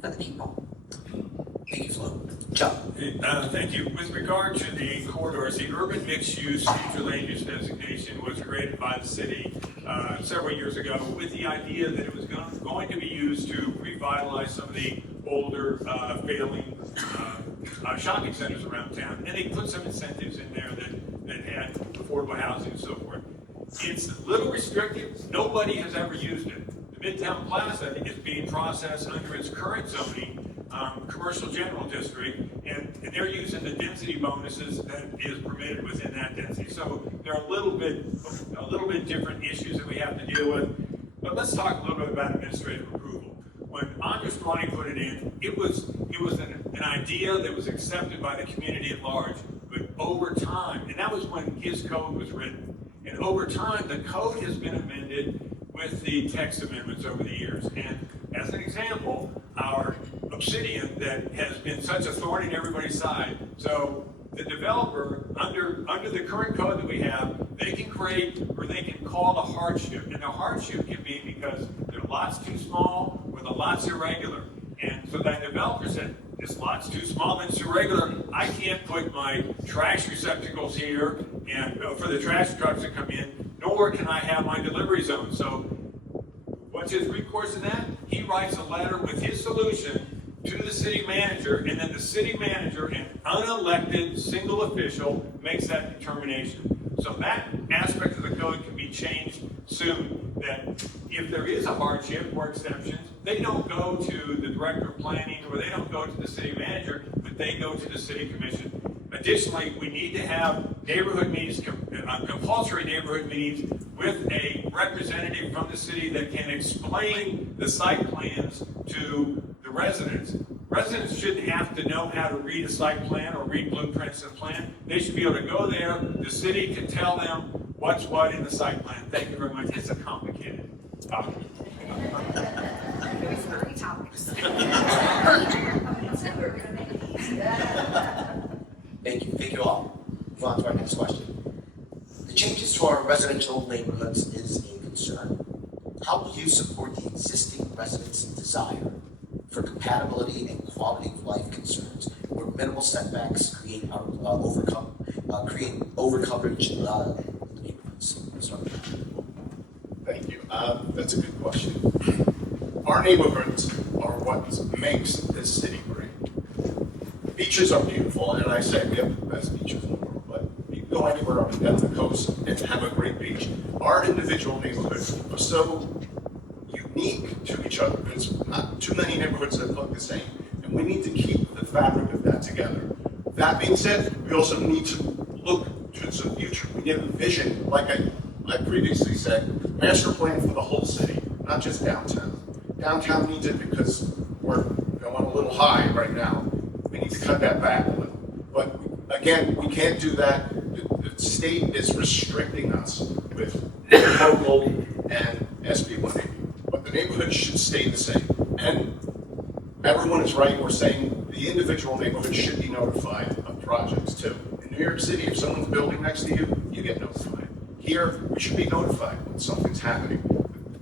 for the people. Thank you, Flo. Chuck? Thank you. With regard to the corridors, the urban mixed-use future land use designation was created by the city several years ago with the idea that it was going to be used to revitalize some of the older, failing shopping centers around town. And they put some incentives in there that had affordable housing and so forth. It's a little restrictive. Nobody has ever used it. The Midtown Plaza is being processed under its current zoning, commercial general district, and they're using the density bonuses that is permitted within that density. So there are a little bit different issues that we have to deal with. But let's talk a little bit about administrative approval. When Andres Ronnie put it in, it was an idea that was accepted by the community at large. But over time, and that was when his code was written, and over time the code has been amended with the text amendments over the years. And as an example, our Obsidian that has been such a thorn in everybody's side. So the developer, under the current code that we have, they can create or they can call a hardship. And the hardship can be because their lot's too small or the lot's irregular. And so that developer said, this lot's too small and it's irregular. I can't put my trash receptacles here and for the trash trucks to come in, nor can I have my delivery zone. So what's his recourse in that? He writes a letter with his solution to the city manager, and then the city manager, an unelected single official, makes that determination. So that aspect of the code can be changed soon, that if there is a hardship or exceptions, they don't go to the director of planning or they don't go to the city manager, but they go to the city commission. Additionally, we need to have neighborhood meetings, compulsory neighborhood meetings with a representative from the city that can explain the site plans to the residents. Residents shouldn't have to know how to read a site plan or read blueprints and plan. They should be able to go there. The city can tell them what's what in the site plan. Thank you very much. It's a complicated topic. Thank you all. Move on to our next question. The changes to our residential neighborhoods is a concern. How will you support the existing residents' desire for compatibility and quality of life concerns where minimal setbacks create overcoverage in the neighborhoods? Thank you. That's a good question. Our neighborhoods are what makes this city great. Beaches are beautiful, and I say we have the best beaches in the world, but you can go anywhere up and down the coast and have a great beach. Our individual neighborhoods are so unique to each other. There's not too many neighborhoods that look the same, and we need to keep the fabric of that together. That being said, we also need to look to the future. We need a vision, like I previously said, master plan for the whole city, not just downtown. Downtown needs it because we're going a little high right now. We need to cut that back a little. But again, we can't do that. The state is restricting us with local and SB 180. But the neighborhood should stay the same. And everyone is right. We're saying the individual neighborhood should be notified of projects too. In New York City, if someone's building next to you, you get notified. Here, we should be notified when something's happening.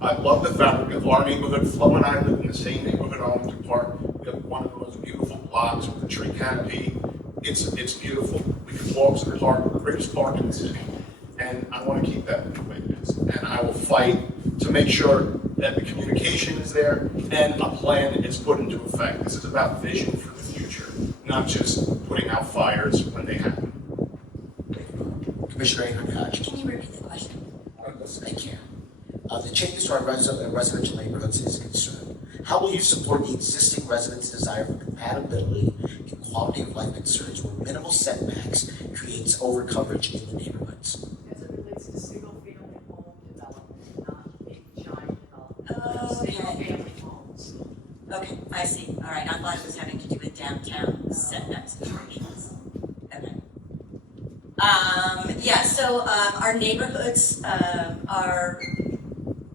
I love the fabric of our neighborhood. Flo and I live in the same neighborhood, Arlington Park. We have one of the most beautiful blocks with a tree canopy. It's beautiful. We can walk to the park, the greatest park in the city. And I want to keep that the way it is. And I will fight to make sure that the communication is there and a plan is put into effect. This is about vision for the future, not just putting out fires when they happen. Commissioner Ahearn-Koch. Can you repeat the question? I can. The changes to our residential neighborhoods is a concern. How will you support the existing residents' desire for compatibility and quality of life concerns where minimal setbacks creates overcoverage in the neighborhoods? As it relates to single-family home development, not a giant development, single-family homes. Okay, I see. All right, I thought it was having to do with downtown setback situations. Okay. Yeah, so our neighborhoods are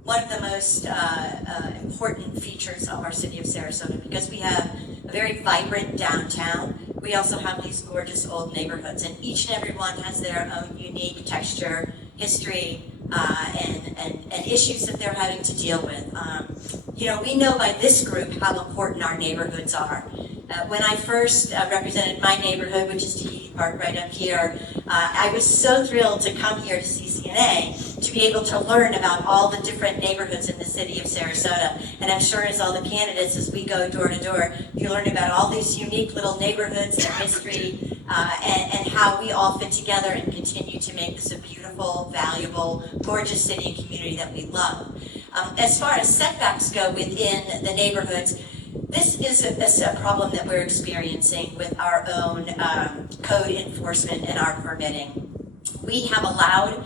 one of the most important features of our city of Sarasota because we have a very vibrant downtown, we also have these gorgeous old neighborhoods, and each and every one has their own unique texture, history, and issues that they're having to deal with. We know by this group how important our neighborhoods are. When I first represented my neighborhood, which is Tahiti Park right up here, I was so thrilled to come here to CCNA to be able to learn about all the different neighborhoods in the city of Sarasota. And I'm sure as all the candidates, as we go door to door, you learn about all these unique little neighborhoods and history and how we all fit together and continue to make this a beautiful, valuable, gorgeous city and community that we love. As far as setbacks go within the neighborhoods, this is a problem that we're experiencing with our own code enforcement and our permitting. We have allowed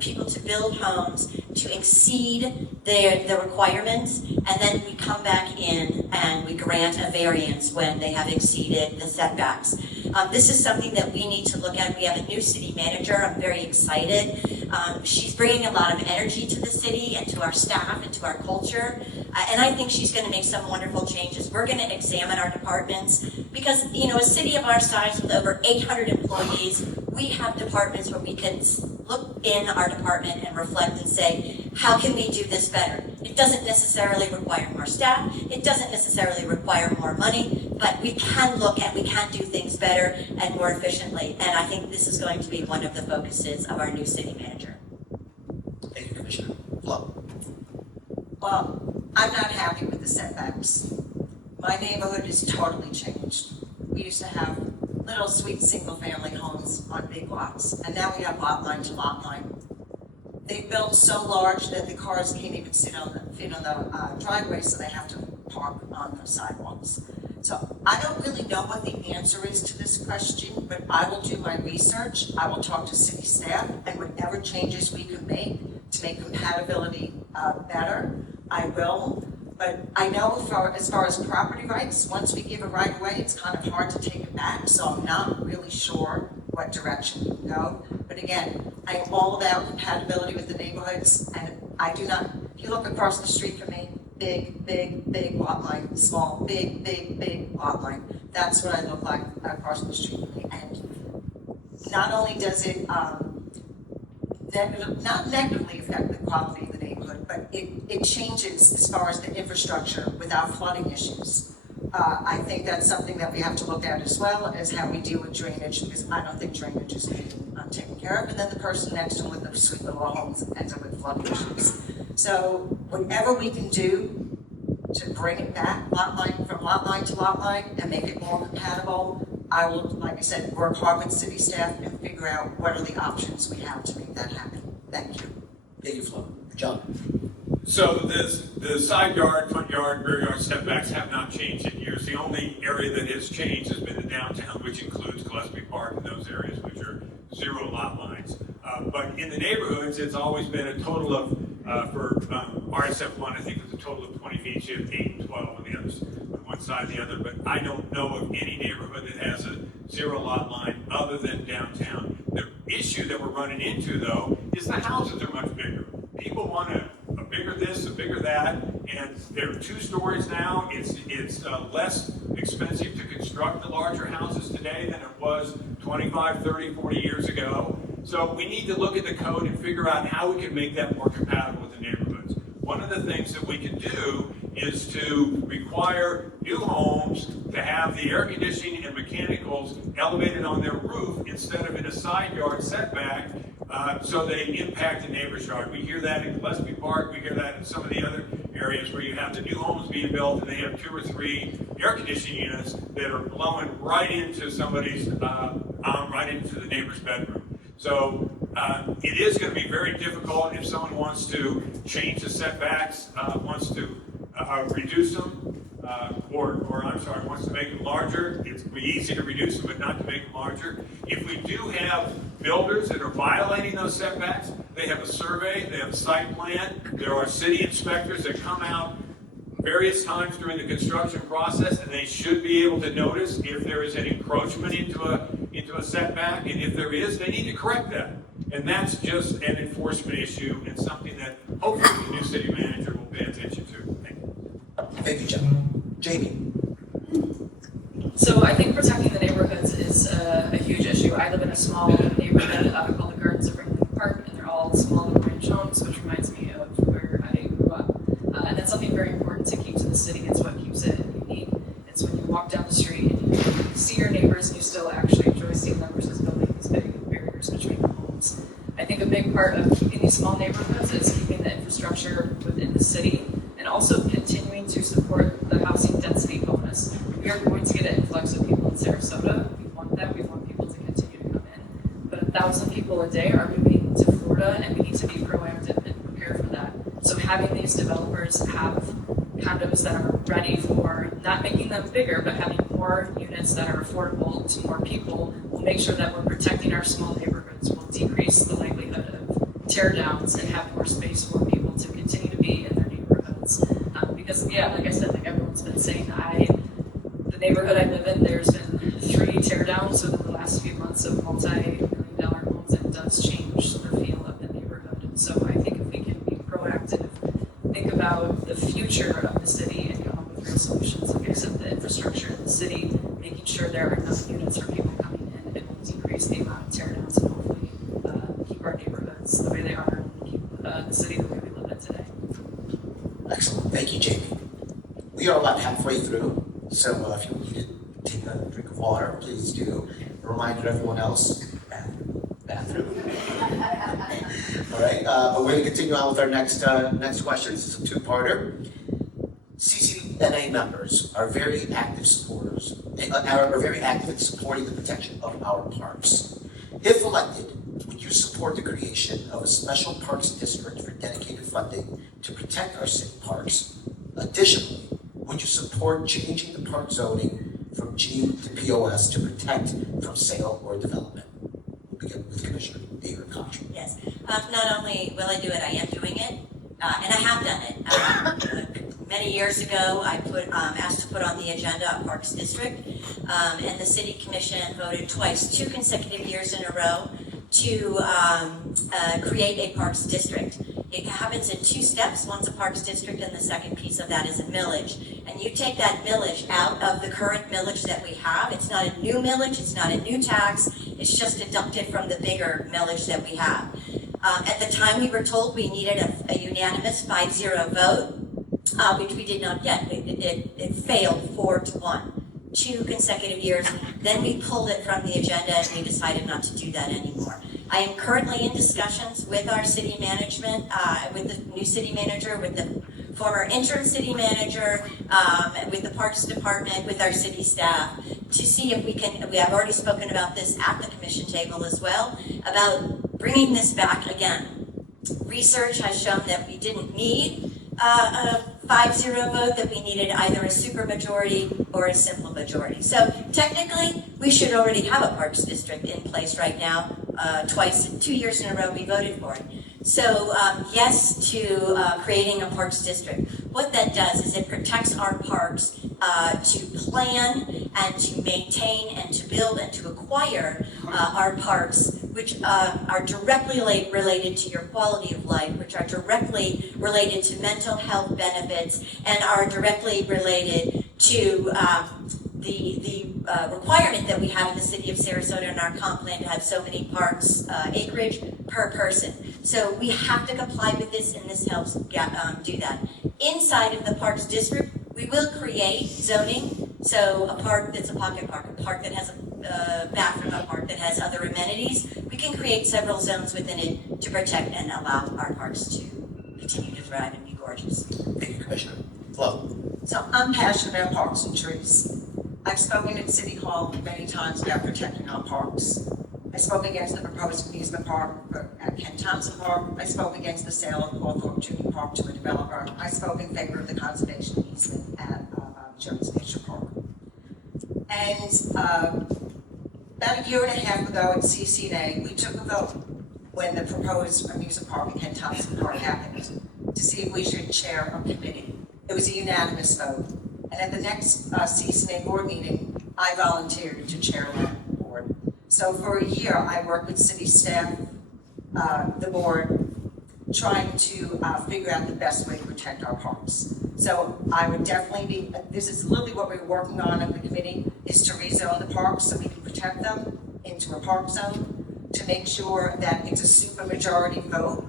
people to build homes to exceed the requirements, and then we come back in and we grant a variance when they have exceeded the setbacks. This is something that we need to look at. We have a new city manager. I'm very excited. She's bringing a lot of energy to the city and to our staff and to our culture. And I think she's going to make some wonderful changes. We're going to examine our departments because, a city of our size with over 800 employees, we have departments where we can look in our department and reflect and say, how can we do this better? It doesn't necessarily require more staff. It doesn't necessarily require more money, but we can look and we can do things better and more efficiently. And I think this is going to be one of the focuses of our new city manager. Thank you, Commissioner. Flo. Well, I'm not happy with the setbacks. My neighborhood has totally changed. We used to have little sweet single-family homes on big lots, and now we have lot line to lot line. They built so large that the cars can't even fit on the driveway, so they have to park on the sidewalks. So I don't really know what the answer is to this question, but I will do my research. I will talk to city staff, and whatever changes we can make to make compatibility better, I will. But I know as far as property rights, once we give a right of way, it's kind of hard to take it back, so I'm not really sure what direction we can go. But again, I am all about compatibility with the neighborhoods, and I do not, if you look across the street from me, big, big, big lot line, small, big, big, big lot line. That's what I look like across the street from me. And not only does it not negatively affect the quality of the neighborhood, but it changes as far as the infrastructure without flooding issues. I think that's something that we have to look at as well as how we deal with drainage, because I don't think drainage is being taken care of, and then the person next to them with the sweet little homes ends up with flooding issues. So whatever we can do to bring it back from lot line to lot line and make it more compatible, I will, like I said, work hard with city staff and figure out what are the options we have to make that happen. Thank you. Thank you, Flo. John. So the side yard, front yard, rear yard setbacks have not changed in years. The only area that has changed has been the downtown, which includes Gillespie Park and those areas which are zero lot lines. But in the neighborhoods, it's always been a total of, for RSF1, I think it's a total of 20 feet. You have 8 and 12 on the others, on one side and the other. But I don't know of any neighborhood that has a zero lot line other than downtown. The issue that we're running into, though, is the houses are much bigger. People want a bigger this, a bigger that, and there are 2 stories now. It's less expensive to construct the larger houses today than it was 25, 30, 40 years ago. So we need to look at the code and figure out how we can make that more compatible with the neighborhoods. One of the things that we can do is to require new homes to have the air conditioning and mechanicals elevated on their roof instead of in a side yard setback, so they impact the neighbor's yard. We hear that in Gillespie Park. We hear that in some of the other areas where you have the new homes being built and they have 2 or 3 air conditioning units that are blowing right into somebody's, right into the neighbor's bedroom. So it is going to be very difficult if someone wants to change the setbacks, wants to reduce them, wants to make them larger. It's be easy to reduce them, but not to make them larger. If we do have builders that are violating those setbacks, they have a survey, they have a site plan, there are city inspectors that come out various times during the construction process, and they should be able to notice if there is an encroachment into a setback, and if there is, they need to correct that. And that's just an enforcement issue and something that hopefully the new city manager will pay attention to. Thank you. Thank you, John. Jamie. So I think protecting the neighborhoods is a huge issue. I live in a small neighborhood called the Gardens of Ringling Park, and they're all small little ranch homes, which reminds me of where I grew up. And that's something very important to keep to the city. It's what keeps it unique. It's when you walk down the street and you see your neighbors and you still actually enjoy seeing them versus building these big barriers between the homes. I think a big part of keeping these small neighborhoods is keeping the infrastructure within the city and also continuing to support the housing density bonus. We are going to get an influx of people in Sarasota. We want that. We want people to continue to come in. But 1,000 people a day are moving to Florida, and we need to be proactive and prepare for that. So having these developers have condos that are ready for not making them bigger, but having more units that are affordable to more people will make sure that we're protecting our small neighborhoods, will decrease the likelihood of tear downs and have more space for people to continue to be in their neighborhoods. Because yeah, like I said, like everyone's been saying, the neighborhood I live in, there's been 3 tear downs within the last few months of multi-million-dollar homes, and it does change the feel of the neighborhood. And so I think if we can be proactive, think about the future of the city and come up with real solutions, like I said, the infrastructure in the city, making sure there are enough units for people coming in, it will decrease the amount of tear downs and hopefully keep our neighborhoods the way they are and keep the city the way we live it today. Excellent, thank you, Jamie. We are about halfway through, so if you need to take a drink of water, please do. A reminder to everyone else, bathroom. All right, but we're going to continue on with our next questions. It's a 2-parter. CCNA members are very active supporters, are very active in supporting the protection of our parks. If elected, would you support the creation of a special parks district for dedicated funding to protect our city parks? Additionally, would you support changing the park zoning from G to POS to protect from sale or development? We'll begin with Commissioner Ahearn-Koch. Yes. Not only will I do it, I am doing it, and I have done it. Many years ago, I asked to put on the agenda a Parks District, and the City Commission voted twice, 2 consecutive years in a row, to create a Parks District. It happens in 2 steps. One's a Parks District, and the second piece of that is a millage. And you take that millage out of the current millage that we have. It's not a new millage, it's not a new tax, it's just deducted from the bigger millage that we have. At the time, we were told we needed a unanimous 5-0 vote, which we did not get. It failed 4-1. 2 consecutive years. Then we pulled it from the agenda and we decided not to do that anymore. I am currently in discussions with our city management, with the new city manager, with the former interim city manager, with the Parks Department, with our city staff, to see if we have already spoken about this at the commission table as well, about bringing this back again. Research has shown that we didn't need a 5-0 vote, that we needed either a supermajority or a simple majority. So technically, we should already have a Parks District in place right now. 2 years in a row we voted for it. So yes to creating a Parks District. What that does is it protects our parks to plan and to maintain and to build and to acquire our parks, which are directly related to your quality of life, which are directly related to mental health benefits, and are directly related to the requirement that we have in the city of Sarasota in our comp plan to have so many parks acreage per person. So we have to comply with this, and this helps do that. Inside of the Parks District, we will create zoning, so a park that's a pocket park, a park that has a bathroom, a park that has other amenities. We can create several zones within it to protect and allow our parks to continue to thrive and be gorgeous. Thank you, Commissioner. Flo. So I'm passionate about parks and trees. I've spoken at City Hall many times about protecting our parks. I spoke against the proposed amusement park at Ken Thompson Park. I spoke against the sale of Cawthorne Junior Park to a developer. I spoke in favor of the conservation easement at Jones Nature Park. And about a year and a half ago at CCNA, we took a vote when the proposed amusement park at Ken Thompson Park happened to see if we should chair a committee. It was a unanimous vote. And at the next CCNA board meeting, I volunteered to chair that board. So for a year, I worked with city staff, the board, trying to figure out the best way to protect our parks. So I would definitely be, this is literally what we're working on in the committee, is to rezone the parks so we can protect them into a park zone, to make sure that it's a supermajority vote,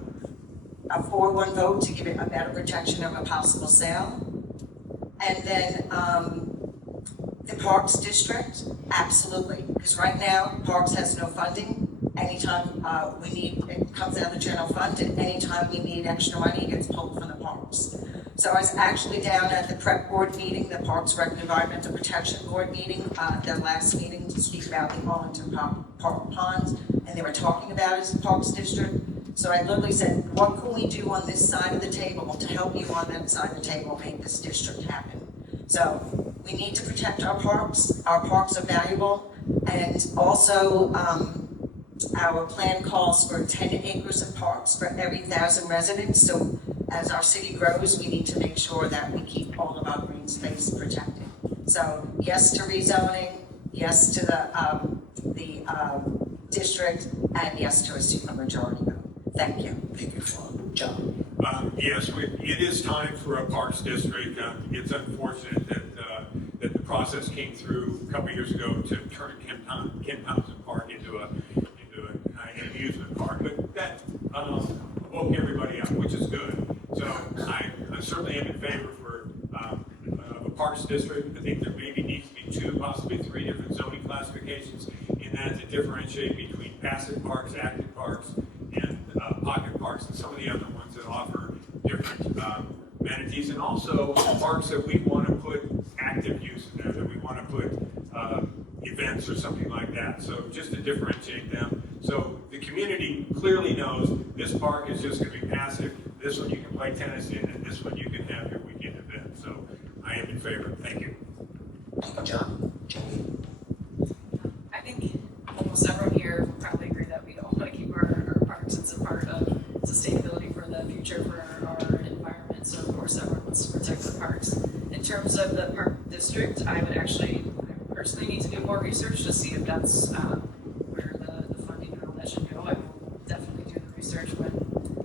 a 4-1 vote to give it a better protection of a possible sale. And then the Parks District, absolutely, because right now, Parks has no funding. Anytime we need, it comes out of the general fund, and anytime we need extra money, it gets pulled from the parks. So I was actually down at the prep board meeting, the Parks Rec and Environmental Protection Board meeting, their last meeting to speak about the Arlington Park Ponds, and they were talking about it as Parks District. So I literally said, what can we do on this side of the table to help you on that side of the table make this district happen? So we need to protect our parks are valuable, and also our plan calls for 10 acres of parks for every 1,000 residents. So as our city grows, we need to make sure that we keep all of our green space protected. So yes to rezoning, yes to the district, and yes to a supermajority vote. Thank you. Thank you, Flo. John? Yes, it is time for a parks district. It's unfortunate that the process came through a couple years ago to turn Ken Townsend Park into an amusement park, but that woke everybody up, which is good. So I certainly am in favor for a parks district. I think there maybe needs to be 2, possibly 3 different zoning classifications in that to differentiate between passive parks, active parks, and pocket parks, and some of the other ones that offer different amenities, and also parks that we want to put active use in there, that we want to put events or something like that. So just to differentiate them. So the community clearly knows this park is just going to be passive, this one you can play tennis in, and this one you can have your weekend event. So I am in favor. Thank you. Thank you, John. Jamie? I think almost everyone here will probably agree that we all want to keep our parks. It's a part of sustainability for the future for our environment. So of course everyone wants to protect the parks. In terms of the park district, I personally need to do more research to see if that's where the funding and all that should go. I will definitely do the research when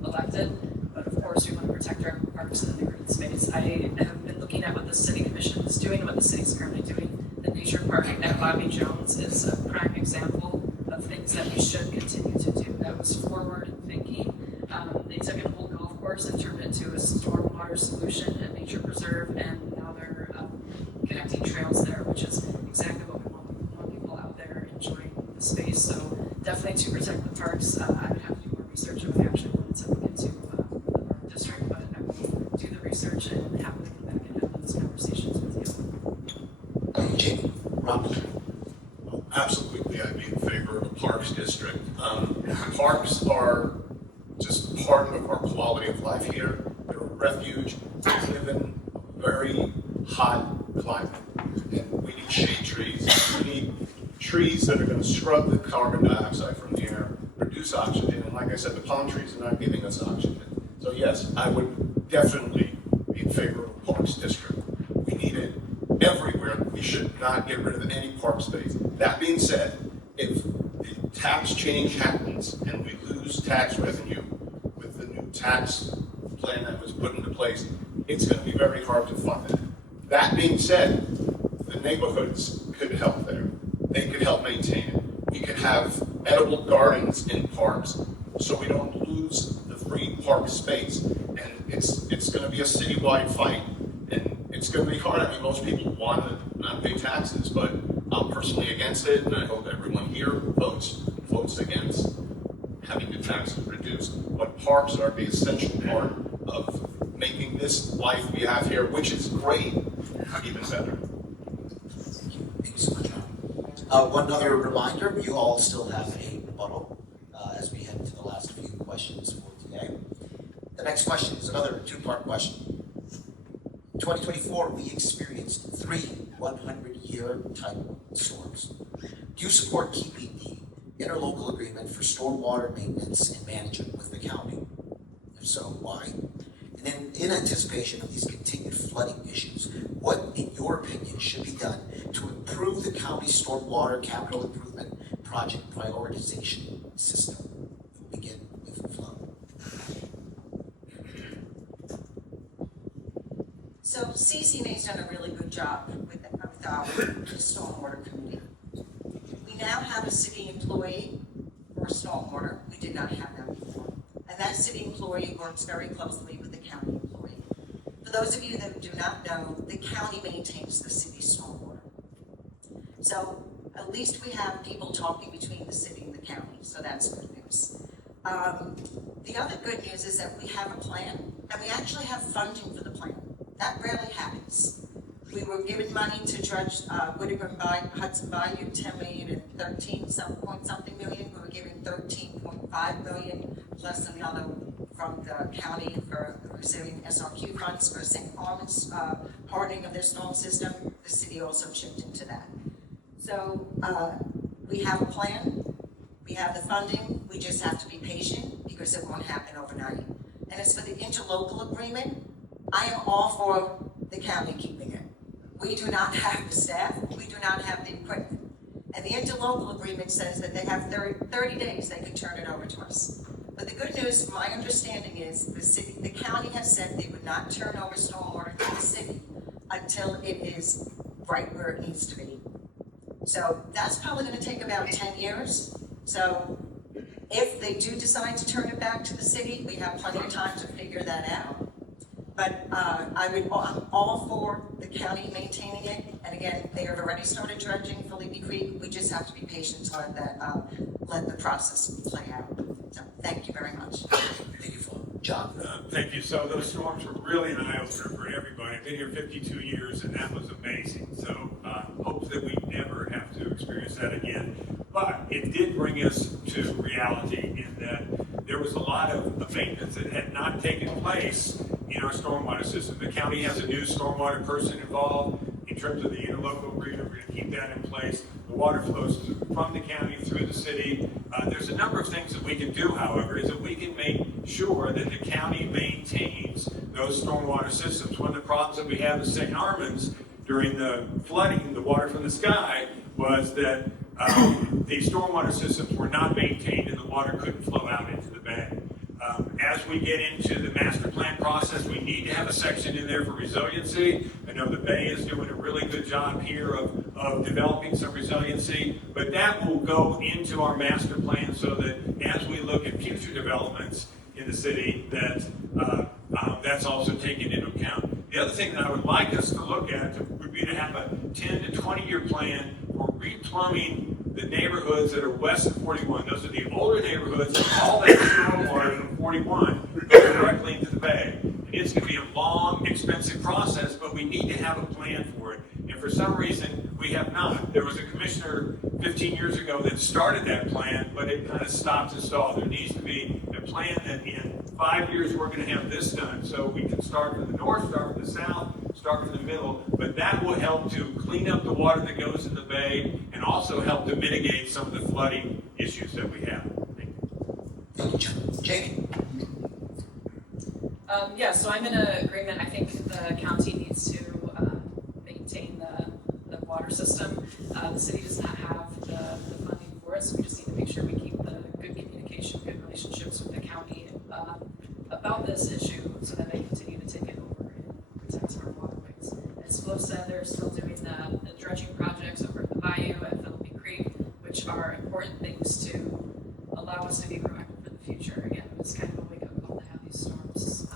elected, but of course we want to protect our parks and the green space. I have been looking at what the city commission is doing, what the city's currently doing. The nature park at Bobby Jones is a prime example of things that we should continue to do. That was forward thinking. They took an old golf course and turned it into a stormwater solution and nature preserve, and now they're connecting trails there, which is exactly what we want. We want people out there enjoying the space. So definitely to protect the parks, I would have to do more research if I actually wanted to look into the park district, but I will do the research and happily come back and have those conversations with you. Thank you, Jamie. Rob? Absolutely, I'd be in favor of a parks district. Parks are just part of our quality of life here. They're a refuge. We live in a very hot climate, and we need shade trees. We need trees that are going to scrub the carbon dioxide from the air, produce oxygen, and like I said, the palm trees are not giving us oxygen. So yes, I would definitely be in favor of a parks district. We need it everywhere. We should not get rid of any park space. That being said, if the tax change happens and we lose tax revenue with the new tax plan that was put into place, it's going to be very hard to fund it. That being said, the neighborhoods could help there. They could help maintain it. We could have edible gardens in parks so we don't lose the free park space. And it's going to be a citywide fight. And it's going to be hard. I mean, most people want to not pay taxes, but I'm personally against it, and I hope everyone here votes against having the taxes reduced. But parks are the essential part of making this life we have here, which is great, even better. Thank you. Thank you so much, Rob. One other reminder, you all still have a rebuttal as we head to the last few questions for today. The next question is another 2-part question. In 2024, we experienced 3 100-year type storms. Do you support keeping the interlocal agreement for stormwater maintenance and management with the county? If so, why? And then, in anticipation of these continued flooding issues, what, in your opinion, should be done to improve the county's stormwater capital improvement project prioritization system? We'll begin with Flo. So CCNA's done a really good job with our stormwater committee. We now have a city employee for stormwater. We did not have that before. And that city employee works very closely with the county employee. For those of you that do not know, the county maintains the city's stormwater. So at least we have people talking between the city and the county, so that's good news. The other good news is that we have a plan, and we actually have funding for the plan. That rarely happens. We were given money to dredge Hudson Bayou, 10 million and 13-something million. We were given 13.5 million plus another from the county for receiving SRQ funds for St. Armand's hardening of their storm system. The city also chipped into that. So we have a plan, we have the funding, we just have to be patient because it won't happen overnight. And as for the interlocal agreement, I am all for the county keeping it. We do not have the staff, we do not have the equipment. And the interlocal agreement says that they have 30 days they can turn it over to us. But the good news, my understanding is the county has said they would not turn over stormwater to the city until it is right where it needs to be. So that's probably going to take about 10 years. So if they do decide to turn it back to the city, we have plenty of time to figure that out. But I'm all for the county maintaining it. And again, they have already started dredging for Leapy Creek. We just have to be patient to let the process play out. So thank you very much. Thank you, Flo. John? Thank you. So those storms were really an eye-opener for everybody. I've been here 52 years, and that was amazing. So hope that we never have to experience that again. But it did bring us to reality in that there was a lot of maintenance that had not taken place in our stormwater system. The county has a new stormwater person involved in terms of the interlocal agreement. We're going to keep that in place. The water flows from the county through the city. There's a number of things that we can do, however, is that we can make sure that the county maintains those stormwater systems. One of the problems that we had with St. Armand's during the flooding, the water from the sky, was that the stormwater systems were not maintained and the water couldn't flow out into the bay. As we get into the master plan process, we need to have a section in there for resiliency. I know the Bay is doing a really good job here of developing some resiliency, but that will go into our master plan so that as we look at future developments in the city, that that's also taken into account. The other thing that I would like us to look at would be to have a 10 to 20-year plan for replumbing the neighborhoods that are west of 41. Those are the older neighborhoods, and all that stormwater from 41 goes directly into the bay. It's going to be a long, expensive process, but we need to have a plan for it. And for some reason, we have not. There was a commissioner 15 years ago that started that plan, but it kind of stopped and stalled. There needs to be a plan that in 5 years we're going to have this done. So we can start from the north, start from the south, start from the middle, but that will help to clean up the water that goes in the bay and also help to mitigate some of the flooding issues that we have. Thank you, John. Jamie? Yeah, so I'm in agreement. I think the county needs to maintain the water system. The city does not have the funding for it, so we just need to make sure we keep the good communication, good relationships with the county about this issue so that they continue to take it over and protect our waterways. As Flo said, they're still doing the dredging projects over at the bayou at Philippi Creek, which are important things to allow us to be proactive for the future. Again, it was kind of a wake-up call to have these storms.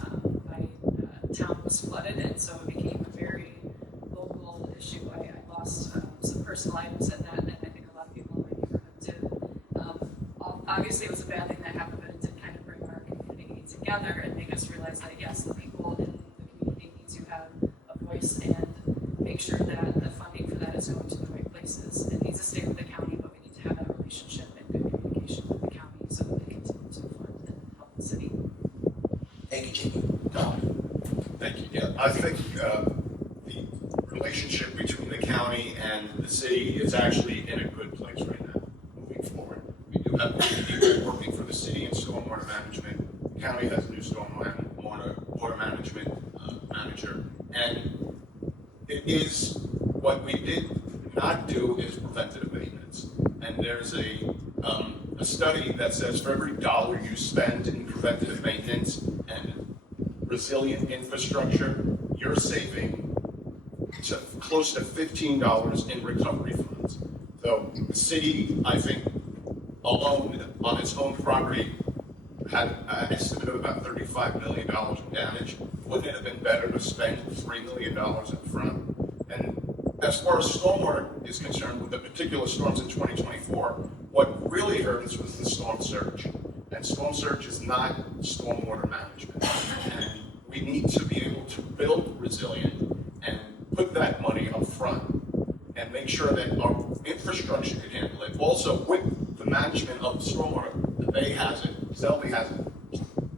Town was flooded, and so it became a very local issue. I lost some personal items at that, and I think a lot of people in my neighborhood did. Obviously, it was a bad thing that happened, but it did kind of bring our community together and make us realize that, yes, the people in the community need to have a voice and make sure that the funding for that is going to the right places. It needs to stay with the county, but we need to have that relationship and good communication with the county so that they continue to fund and help the city. Thank you, Jamie. Don? Thank you. Yeah, I think the relationship between the county and the city is actually in a good place right now, moving forward. We do have people working for the city in stormwater management. The county has a new stormwater water management manager. And it is, what we did not do is preventative maintenance. And there's a study that says for every dollar you spend in preventative maintenance and resilient infrastructure, you're saving to close to $15 in recovery funds. So the city, I think, alone on its own property had an estimate of about $35 million in damage. Wouldn't it have been better to spend $3 million up front? And as far as stormwater is concerned, with the particular storms in 2024, what really hurt us was the storm surge. And storm surge is not stormwater management. And we need to be able to build resilient and put that money up front and make sure that our infrastructure can handle it. Also, with the management of stormwater, the Bay has it, Selby has it,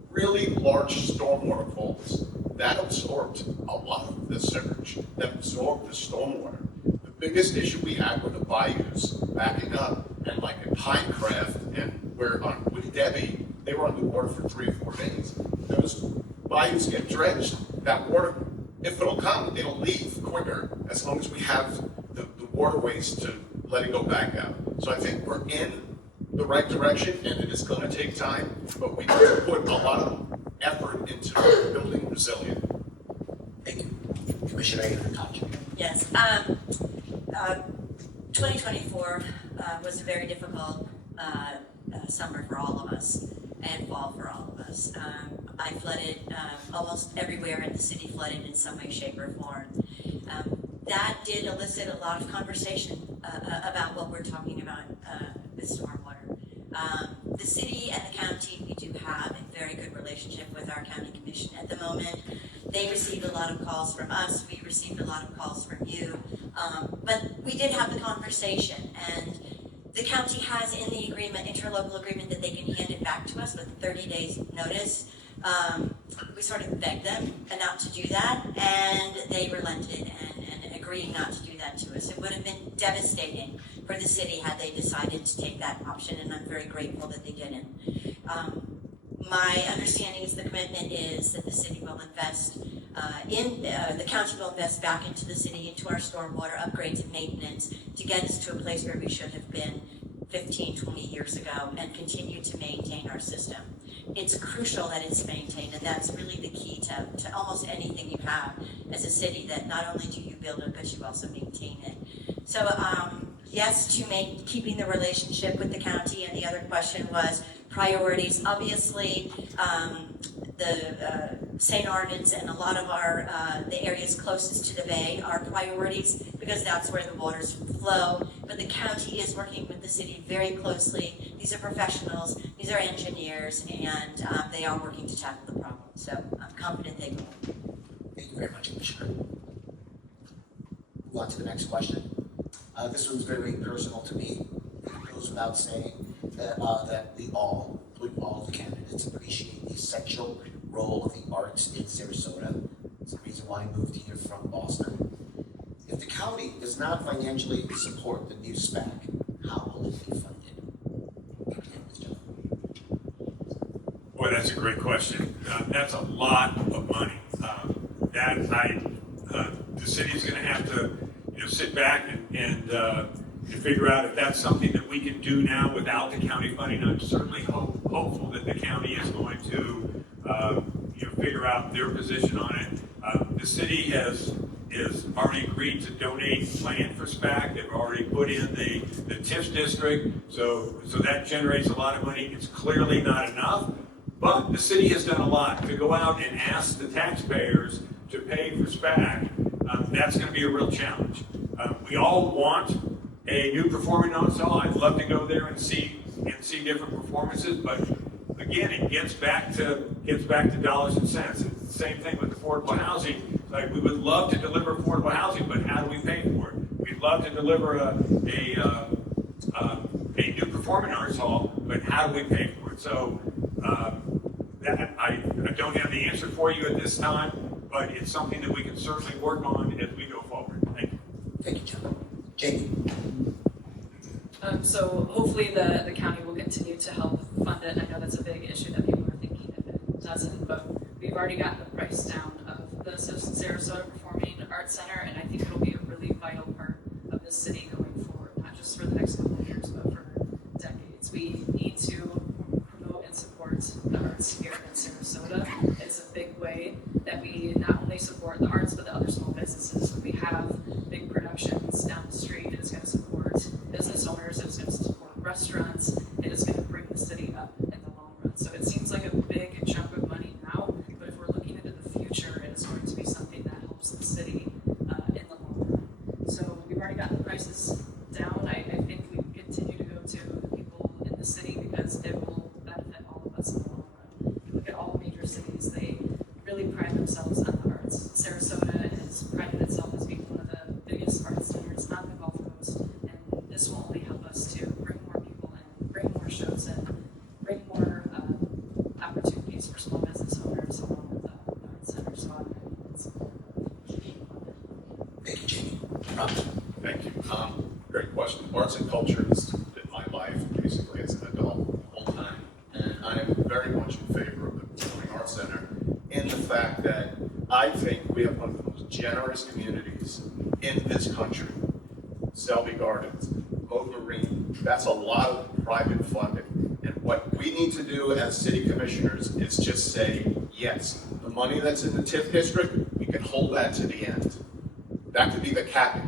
really large stormwater pools that absorbed a lot of the surge, that absorbed the stormwater. The biggest issue we had were the bayous backing up, and like at Pinecraft and with Debbie, they were underwater for 3 or 4 days. Those bayous get dredged, that water, if it'll come, it'll leave quicker as long as we have the waterways to let it go back out. So I think we're in the right direction, and it is going to take time, but we need to put a lot of effort into building resilient. Thank you. Commissioner Ahearn-Koch. Yes, 2024 was a very difficult summer for all of us and fall for all of us. I flooded almost everywhere in the city, flooded in some way, shape, or form. That did elicit a lot of conversation about what we're talking about with stormwater. The city and the county, we do have a very good relationship with our county commission at the moment. They received a lot of calls from us, we received a lot of calls from you, but we did have the conversation, and the county has in the agreement, interlocal agreement, that they can hand it back to us with 30 days notice. We sort of begged them not to do that, and they relented and agreed not to do that to us. It would have been devastating for the city had they decided to take that option, and I'm very grateful that they didn't. My understanding is the commitment is that the city will invest the county will invest back into the city, into our stormwater upgrades and maintenance to get us to a place where we should have been 15, 20 years ago and continue to maintain our system. It's crucial that it's maintained, and that's really the key to almost anything you have as a city, that not only do you build it, but you also maintain it. So yes, to keeping the relationship with the county, and the other question was priorities. Obviously, the St. Armand's and a lot of our the areas closest to the bay are priorities because that's where the waters flow. But the county is working with the city very closely. These are professionals, these are engineers, and they are working to tackle the problem. So I'm confident they will. Thank you very much, Commissioner. Move on to the next question. This one's very personal to me. It goes without saying that we all, including all of the candidates, appreciate the essential role of the arts in Sarasota. It's the reason why I moved here from Boston. If the county does not financially support the new SPAC, how will it be funded? Boy, that's a great question. That's a lot of money. The city's going to have to, sit back and figure out if that's something that we can do now without the county funding. I'm certainly hopeful that the county is going to, figure out their position on it. The city has already agreed to donate land for SPAC. They've already put in the TIFs district, so that generates a lot of money. It's clearly not enough, but the city has done a lot to go out and ask the taxpayers to pay for SPAC. That's going to be a real challenge. We all want a new performing arts hall. I'd love to go there and see different performances, but again, it gets back to dollars and cents. It's the same thing with affordable housing. Like, we would love to deliver affordable housing, but how do we pay for it? We'd love to deliver a new performing arts hall, but how do we pay for it? So I don't have the answer for you at this time, but it's something that we can certainly work on as we go forward. Thank you. Thank you, John. Jamie. So hopefully the county will continue to help fund it. I know that's a big issue that people are thinking if it doesn't, but we've already got the price down of the Sarasota Performing Arts Center, and I think it'll be a really vital part of the city going forward, not just for the next couple of years, but for decades. We need to promote and support the arts here in Sarasota. It's a big way that we not only support the arts, but the other small businesses. We have business owners, it was going to support restaurants, it is going to bring the city up in the long run. So it seems like a big chunk of money now, but if we're looking into the future, it is going to be something that helps the city in the long run. So we've already gotten the prices down. I think we continue to go to the people in the city because it will benefit all of us in the long run. If you look at all major cities, they really pride themselves on the arts. Sarasota has prided itself as being one of the biggest arts centers on the Gulf Coast, and this will only help us to bring more people in, bring more shows in, bring more opportunities for small business owners along with the arts center. So it's Thank you, Jamie. Rob? Thank you. Great question. Arts and culture has been my life basically as an adult the whole time. And I am very much in favor of the Performing Arts Center in the fact that I think we have one of the most generous communities in this country. Selby Gardens, Moat Marine, that's a lot of private funding. And what we need to do as city commissioners is just say, yes, the money that's in the TIF district, we can hold that to the end. That could be the cap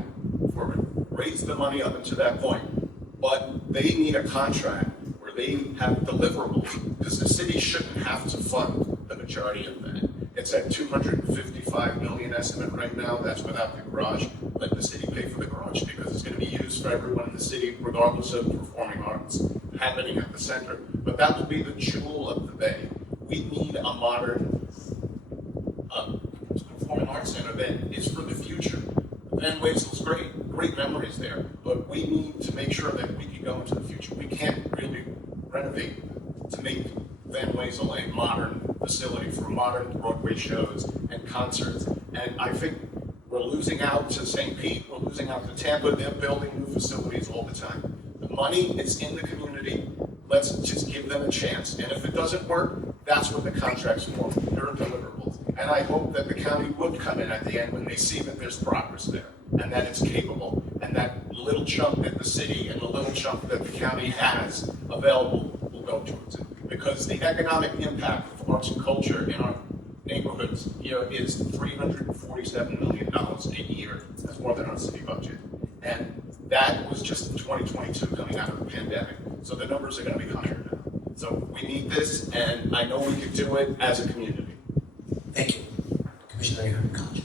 for it. Raise the money up until that point. But they need a contract where they have deliverables, because the city shouldn't have to fund the majority of that. It's at $255 million estimate right now. That's without the garage. Let the city pay for the garage because it's going to be used for everyone in the city, regardless of performing arts happening at the center. But that will be the jewel of the bay. We need a modern performing arts center that is for the future. Van Wiesel's great memories there, but we need to make sure that we can go into the future. We can't really renovate to make Van Wiesel a modern facility for modern Broadway shows and concerts. And I think we're losing out to St. Pete, we're losing out to Tampa. They're building new facilities all the time. The money is in the community. Let's just give them a chance. And if it doesn't work, that's what the contract's for. There are deliverables. And I hope that the county would come in at the end when they see that there's progress there and that it's capable, and that little chunk that the city and the little chunk that the county has available will go towards it. Because the economic impact of arts and culture in our neighborhoods here is $347 million a year. That's more than our city budget. And that was just in 2022 coming out of the pandemic. So the numbers are going to be higher now. So we need this, and I know we could do it as a community. Thank you. Commissioner Ahearn-Koch.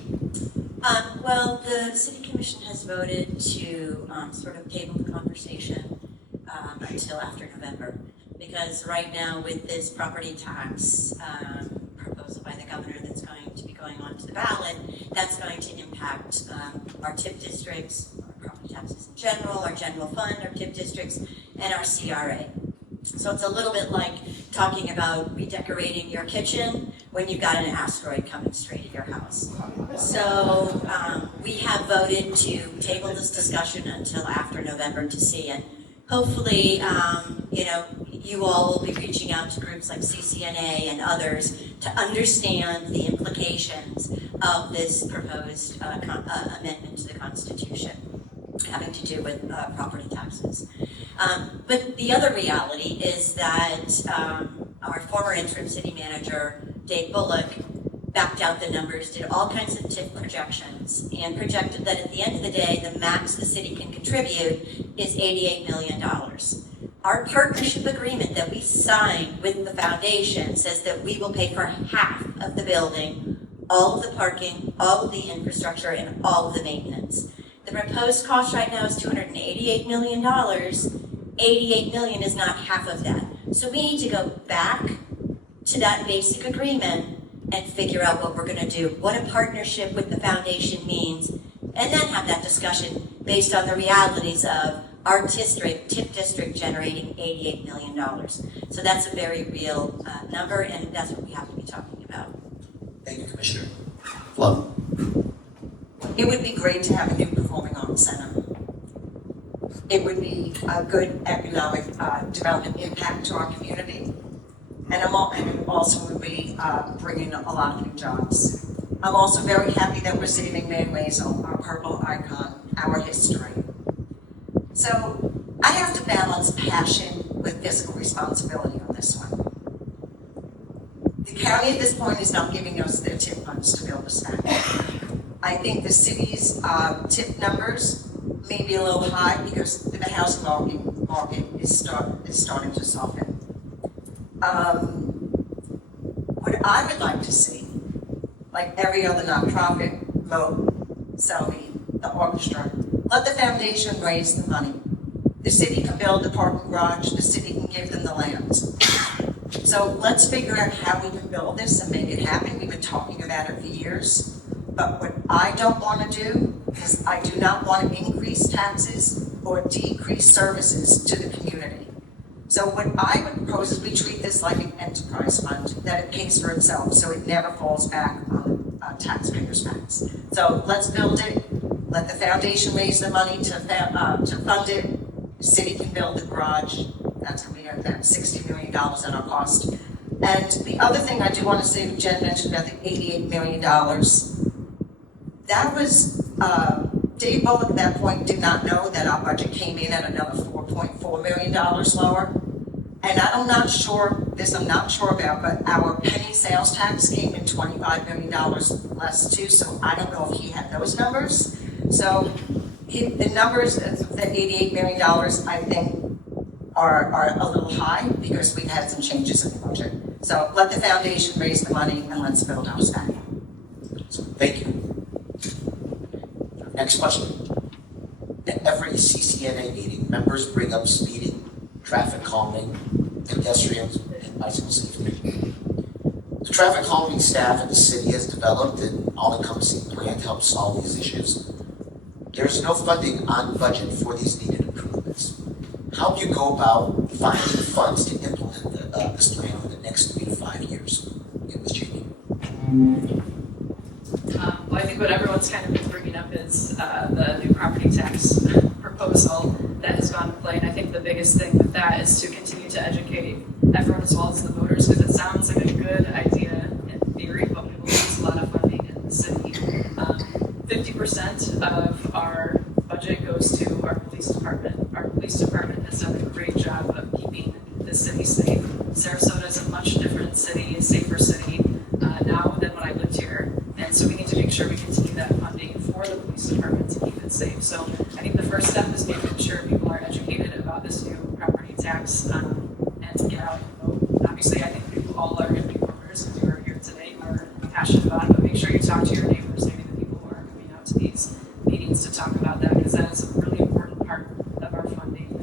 Well, the city commission has voted to sort of table the conversation until after November. Because right now with this property tax proposal by the governor that's going to be going on to the ballot, that's going to impact our TIF districts, our property taxes in general, our general fund, our TIF districts, and our CRA. So it's a little bit like talking about redecorating your kitchen when you've got an asteroid coming straight at your house. So we have voted to table this discussion until after November to see, and hopefully, you all will be reaching out to groups like CCNA and others to understand the implications of this proposed amendment to the Constitution having to do with property taxes. But the other reality is that our former interim city manager, Dave Bullock, backed out the numbers, did all kinds of TIF projections, and projected that at the end of the day, the max the city can contribute is $88 million. Our partnership agreement that we signed with the foundation says that we will pay for half of the building, all of the parking, all of the infrastructure, and all of the maintenance. The proposed cost right now is $288 million. $88 million is not half of that. So we need to go back to that basic agreement and figure out what we're going to do, what a partnership with the foundation means, and then have that discussion based on the realities of our district, TIF district, generating $88 million. So that's a very real number, and that's what we have to be talking about. Thank you, Commissioner. Flo. It would be great to have a new performing arts center. It would be a good economic development impact to our community. And also would be bringing a lot of new jobs. I'm also very happy that we're saving Van Wiesel, our purple icon, our history. So I have to balance passion with fiscal responsibility on this one. The county at this point is not giving us their TIF funds to build a center. I think the city's TIF numbers maybe a little high because the housing market is starting to soften. What I would like to see, like every other nonprofit, Mo, Selby, the orchestra, let the foundation raise the money. The city can build the parking garage, the city can give them the land. So let's figure out how we can build this and make it happen. We've been talking about it for years. But what I don't want to do is I do not want to increase taxes or decrease services to the community. So what I would propose is we treat this like an enterprise fund, that it pays for itself, so it never falls back on taxpayers' backs. So let's build it, let the foundation raise the money to fund it, the city can build the garage, that's going to be about $60 million at our cost. And the other thing I do want to say, Jen mentioned about the $88 million, that was, Dave Bullock at that point did not know that our budget came in at another $4.4 million lower. And I'm not sure about, but our penny sales tax came in $25 million less too, so I don't know if he had those numbers. So the numbers, the $88 million, I think, are a little high because we've had some changes in the budget. So let the foundation raise the money and let's build ours back. So, thank you. Next question. At every CCNA meeting, members bring up speeding, traffic calming, pedestrians, and bicycle safety. The traffic calming staff at the city has developed an all-encompassing plan to help solve these issues. There is no funding on budget for these needed improvements. How do you go about finding funds to implement this plan over the next 3 to 5 years? It was Jamie. Well, I think what everyone's kind of been bringing up is the new property tax proposal that has gone to play. And I think the biggest thing with that is to continue to educate everyone as well as the voters, because it sounds like a good idea in theory, but we will lose a lot of funding in the city. 50% of our budget goes to our police department. Our police department has done a great job of keeping the city safe. Sarasota is a much different city, a safer city now than when I lived here. And so we need to make sure we continue that funding for the police department to keep it safe. So I think the first step is making sure people are educated about this new property tax and get out and vote. Obviously, I think people all are going to be voters because you are here today and are passionate about it, but make sure you talk to your neighbors, maybe the people who are coming out to these meetings to talk about that, because that is a really important part of our funding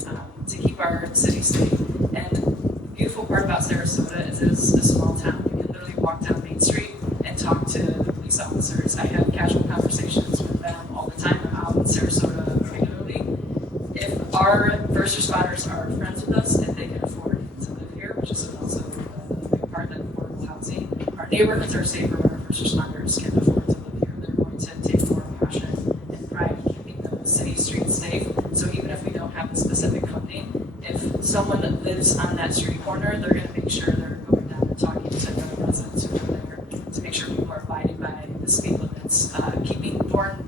to keep our city safe. And the beautiful part about Sarasota is it's a small town. You can literally walk down Main Street and talk to the police officers. I have casual conversations with them all the time. I'm out in Sarasota regularly. If our first responders are friends with us, if they can afford to live here, which is also a big part of affordable housing, our neighborhoods are safer when our first responders can afford to live here. They're going to take more passion and pride in keeping the city streets safe. So even if we don't have the specific funding, if someone that lives on that street corner, they're going to make sure they're going down and talking to the residents who are there to make sure people are abiding by the speed limits, keeping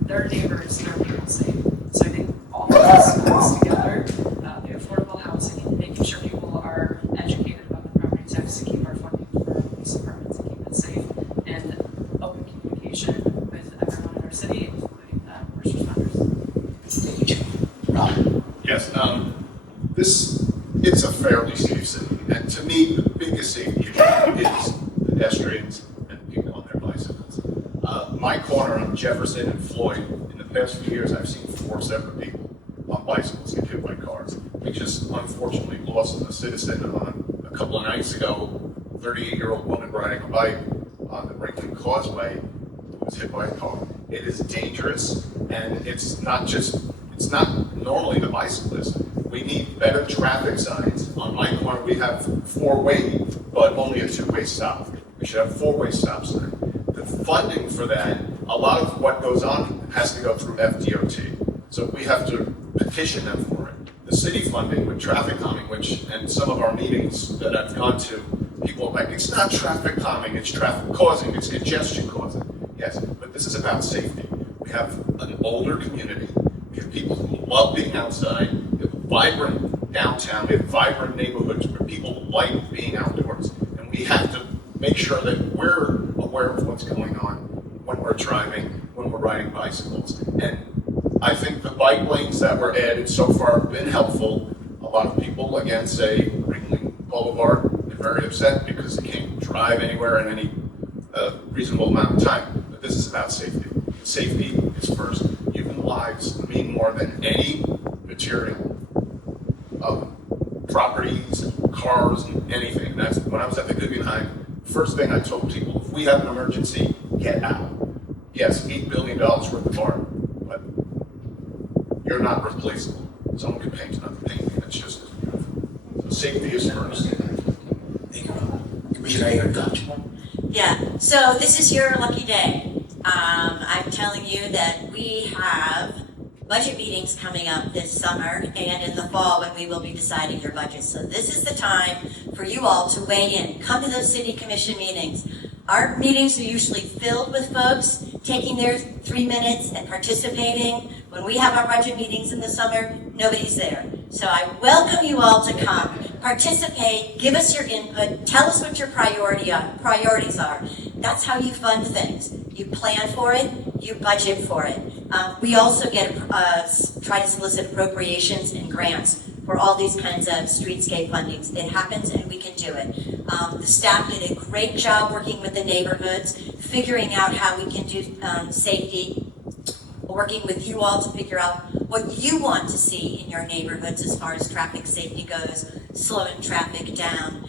their neighbors, their people safe. So I think all of this comes together, the affordable housing, making sure people are educated about the property tax to keep our funding for our police department to keep it safe, and open communication with everyone in our city, including first responders. Thank you, Jim. Rob. Yes, it's a fairly safe city, and to me, the biggest safety issue is pedestrians and people on their bicycles. My corner on Jefferson and Floyd, in the past few years, I've seen 4 separate people on bicycles get hit by cars. We just unfortunately lost a citizen on a couple of nights ago, 38-year-old woman riding a bike on the Ringling Causeway who was hit by a car. It is dangerous, and it's not normally the bicyclist. We need better traffic signs. On my corner, we have 4-way, but only a 2-way stop. We should have a 4-way stop sign. The funding for that, a lot of what goes on has to go through FDOT. So we have to petition them for it. The city funding with traffic calming, and some of our meetings that I've gone to, people are like, it's not traffic calming, it's traffic causing, it's congestion causing. Yes, but this is about safety. We have an older community. We have people who love being outside. We have a vibrant downtown. We have vibrant neighborhoods where people like being outdoors. And we have to make sure that we're aware of what's going on when we're driving, when we're riding bicycles. And I think the bike lanes that were added so far have been helpful. A lot of people, again, say Ringling Boulevard, they're very upset because they can't drive anywhere in any reasonable amount of time. But this is about safety. Safety is first. Human lives mean more than any material. Properties, cars, and anything. That's when I was at the Guggenheim. First thing I told people: if we have an emergency, get out. Yes, $8 billion worth of art, but you're not replaceable. Someone can paint another painting that's just as beautiful. So safety is first. Thank you. Commissioner Ahearn-Koch. Yeah, so this is your lucky day. I'm telling you that we have budget meetings coming up this summer and in the fall when we will be deciding your budget. So this is the time for you all to weigh in. Come to those city commission meetings. Our meetings are usually filled with folks taking their 3 minutes and participating. When we have our budget meetings in the summer, nobody's there. So I welcome you all to come, participate, give us your input, tell us what your priorities are. That's how you fund things. You plan for it, you budget for it. We also get try to solicit appropriations and grants for all these kinds of streetscape fundings. It happens and we can do it. The staff did a great job working with the neighborhoods, figuring out how we can do safety, working with you all to figure out what you want to see in your neighborhoods as far as traffic safety goes, slowing traffic down.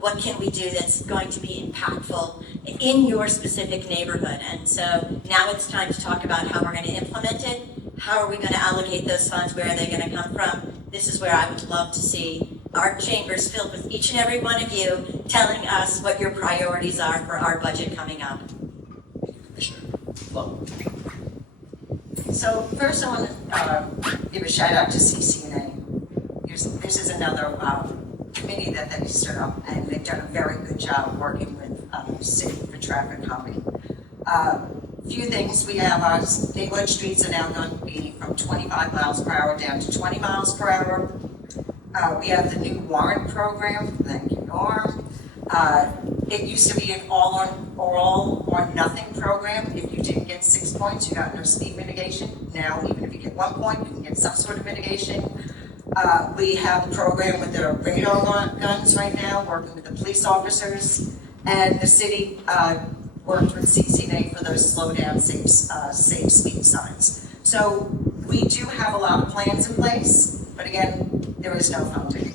What can we do that's going to be impactful in your specific neighborhood? And so now it's time to talk about how we're going to implement it. How are we going to allocate those funds? Where are they going to come from? This is where I would love to see our chambers filled with each and every one of you telling us what your priorities are for our budget coming up. Commissioner Flo. So first I want to give a shout out to CCNA. This is another committee that they stood up, and they've done a very good job working with the city for traffic calming. Few things, we have our neighborhood streets are now going to be from 25 miles per hour down to 20 miles per hour. We have the new warrant program, thank you, Norm. It used to be an all or nothing program. If you didn't get 6 points, you got no speed mitigation. Now, even if you get 1 point, you can get some sort of mitigation. We have a program with the radar guns right now, working with the police officers, and the city worked with CCNA for those slow down, safe speed signs. So we do have a lot of plans in place, but again, there is no funding.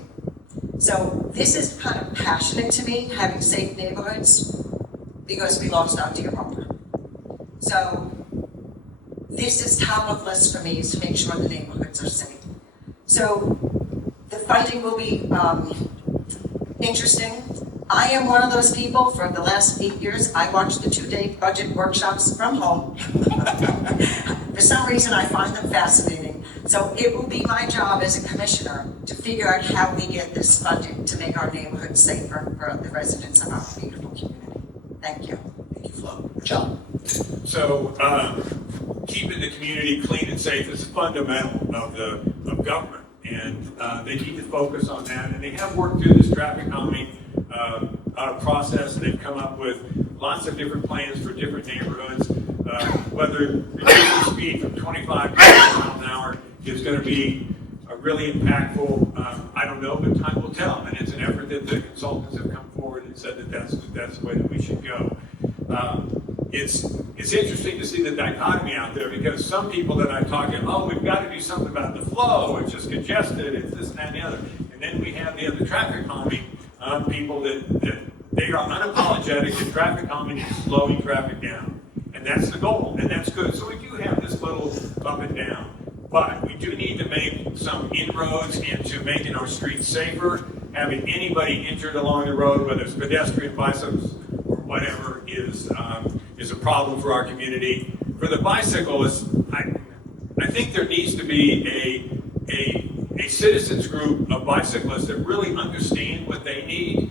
So this is kind of passionate to me, having safe neighborhoods, because we lost our dear mother. So this is top of list for me, is to make sure the neighborhoods are safe. So the funding will be interesting. I am one of those people, for the last 8 years, I watched the 2-day budget workshops from home. For some reason, I find them fascinating. So it will be my job as a commissioner to figure out how we get this funding to make our neighborhood safer for the residents of our beautiful community. Thank you. Thank you, Flo. John. So, keeping the community clean and safe is fundamental of government, and they need to focus on that. And they have worked through this traffic calming process. They've come up with lots of different plans for different neighborhoods. Whether reducing speed from 25 to 50 miles an hour is going to be really impactful, I don't know, but time will tell. And it's an effort that the consultants have come forward and said that that's the way that we should go. It's interesting to see the dichotomy out there, because some people that I'm talking, oh, we've got to do something about the flow, it's just congested, it's this and that and the other. And then we have the other traffic calming people that they are unapologetic that traffic calming is slowing traffic down. And that's the goal, and that's good. So we do have this little up and down. But we do need to make some inroads into making our streets safer. Having anybody injured along the road, whether it's pedestrian, bicycles, or whatever, is a problem for our community. For the bicyclists, I think there needs to be a citizens group of bicyclists that really understand what they need.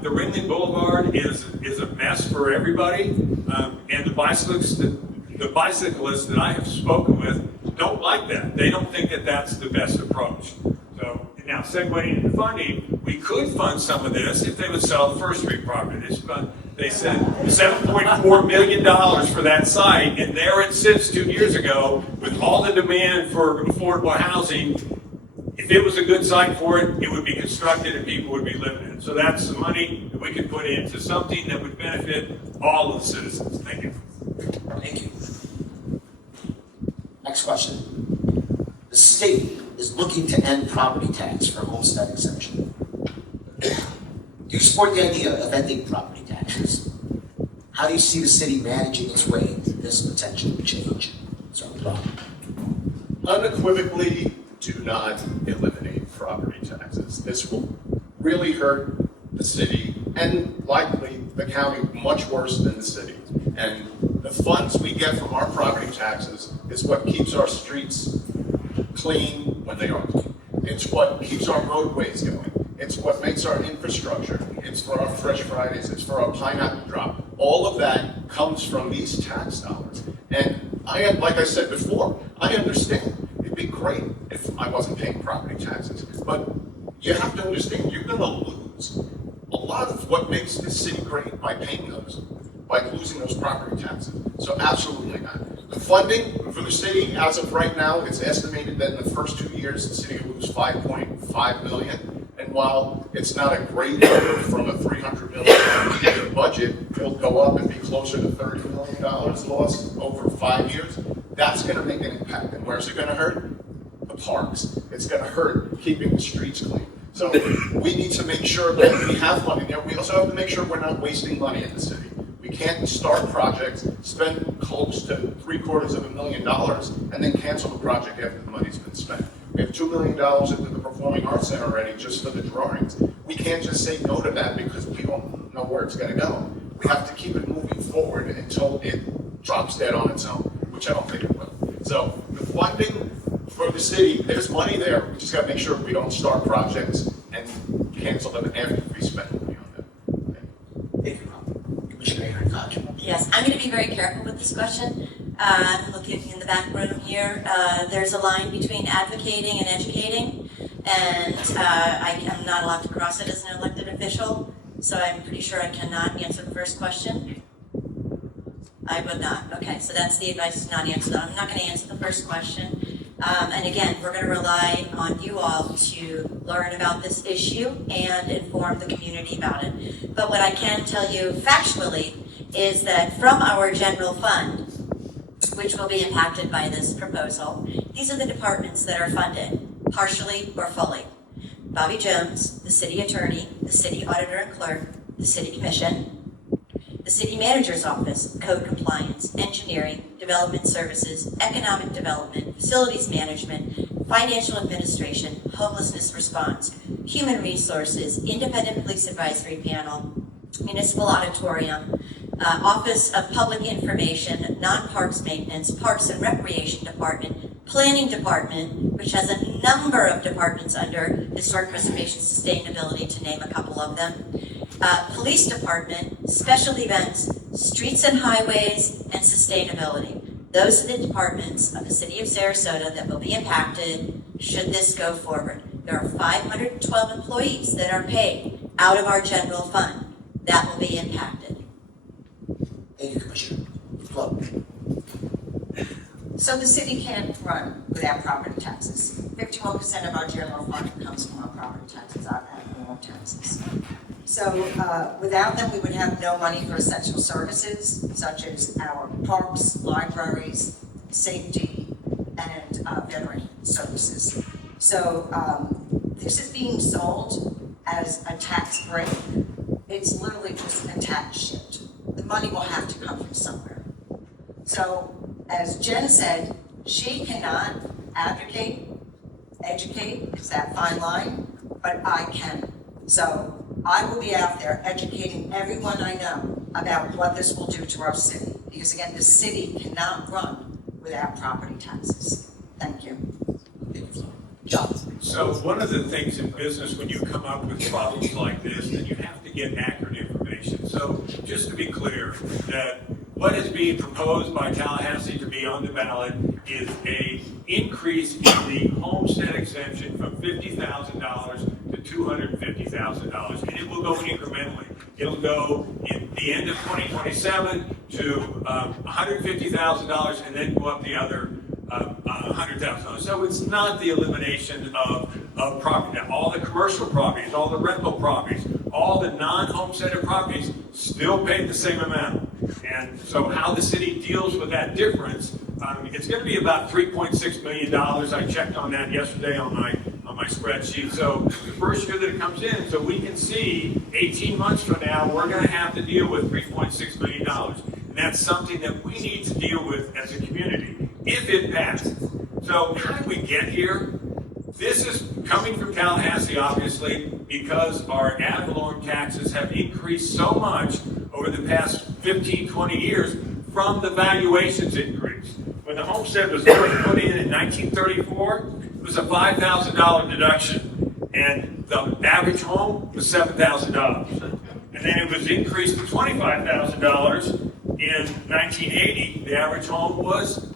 The Ringling Boulevard is a mess for everybody, and the bicyclists that I have spoken with don't like that. They don't think that that's the best approach. So now, segueing into funding, we could fund some of this if they would sell the First Street property. They said $7.4 million for that site, and there it sits 2 years ago with all the demand for affordable housing. If it was a good site for it, it would be constructed and people would be living in it. So that's the money that we could put into something that would benefit all of the citizens. Thank you. Thank you. Next question. The state is looking to end property tax for homestead exemption. Do you support the idea of ending property taxes? How do you see the city managing its way through this potential change? So, Rob. Unequivocally, do not eliminate property taxes. This will really hurt the city and likely the county much worse than the city. And the funds we get from our property taxes is what keeps our streets clean when they are clean. It's what keeps our roadways going. It's what makes our infrastructure. It's for our Fresh Fridays. It's for our pineapple drop. All of that comes from these tax dollars. And like I said before, I understand. It'd be great if I wasn't paying property taxes. But you have to understand, you're going to lose a lot of what makes this city great by paying those, by losing those property taxes. So absolutely not. The funding for the city, as of right now, it's estimated that in the first 2 years, the city will lose $5.5 million. And while it's not a great number from a $300 million budget, it'll go up and be closer to $30 million lost over 5 years. That's going to make an impact. And where's it going to hurt? The parks. It's going to hurt keeping the streets clean. So we need to make sure that we have money there. We also have to make sure we're not wasting money in the city. We can't start projects, spend close to $750,000, and then cancel the project after the money's been spent. We have $2 million into the Performing Arts Center already just for the drawings. We can't just say no to that because we don't know where it's going to go. We have to keep it moving forward until it drops dead on its own, which I don't think it will. So the funding for the city, there's money there. We just got to make sure we don't start projects and cancel them after we spend money on them. Thank you, Rob. Commissioner Ahearn-Koch. Yes, I'm going to be very careful with this question. Looking in the back room here, there's a line between advocating and educating, and I am not allowed to cross it as an elected official, so I'm pretty sure I cannot answer the first question. I would not. Okay, so that's the advice to not answer that. I'm not going to answer the first question. And again, we're going to rely on you all to learn about this issue and inform the community about it. But what I can tell you factually is that from our general fund, which will be impacted by this proposal, these are the departments that are funded, partially or fully. Bobby Jones, the city attorney, the city auditor and clerk, the city commission, the city manager's office, code compliance, engineering, development services, economic development, facilities management, financial administration, homelessness response, human resources, independent police advisory panel, municipal auditorium, Office of Public Information, non-parks maintenance, Parks and Recreation Department, Planning Department, which has a number of departments under historic preservation, sustainability, to name a couple of them, Police Department, Special Events, Streets and Highways, and Sustainability. Those are the departments of the city of Sarasota that will be impacted should this go forward. There are 512 employees that are paid out of our general fund. That will be impacted. Thank you, Commissioner. Flo. So the city can't run without property taxes. 51% of our general fund comes from our property taxes, our annual taxes. So without them, we would have no money for essential services, such as our parks, libraries, safety, and veteran services. So this is being sold as a tax break. It's literally just a tax shift. The money will have to come from somewhere. So as Jen said, she cannot advocate, educate, it's that fine line, but I can. So I will be out there educating everyone I know about what this will do to our city. Because again, the city cannot run without property taxes. Thank you. John. So one of the things in business, when you come up with problems like this, then you have to get accurate information. So just to be clear, that what is being proposed by Tallahassee to be on the ballot is a increase in the homestead exemption from $50,000 to $250,000, and it will go incrementally. It'll go in the end of 2027 to $150,000, and then go up the other $100,000. So it's not the elimination of property. Now, all the commercial properties, all the rental properties, all the non-homesteaded properties still pay the same amount. And so how the city deals with that difference, it's going to be about $3.6 million. I checked on that yesterday on my spreadsheet. So the first year that it comes in, so we can see 18 months from now, we're going to have to deal with $3.6 million. And that's something that we need to deal with as a community, if it passes. So how did we get here? This is coming from Tallahassee, obviously, because our ad valorem taxes have increased so much over the past 15, 20 years from the valuations increase. When the homestead was first put in 1934, it was a $5,000 deduction, and the average home was $7,000. And then it was increased to $25,000 in 1980. The average home was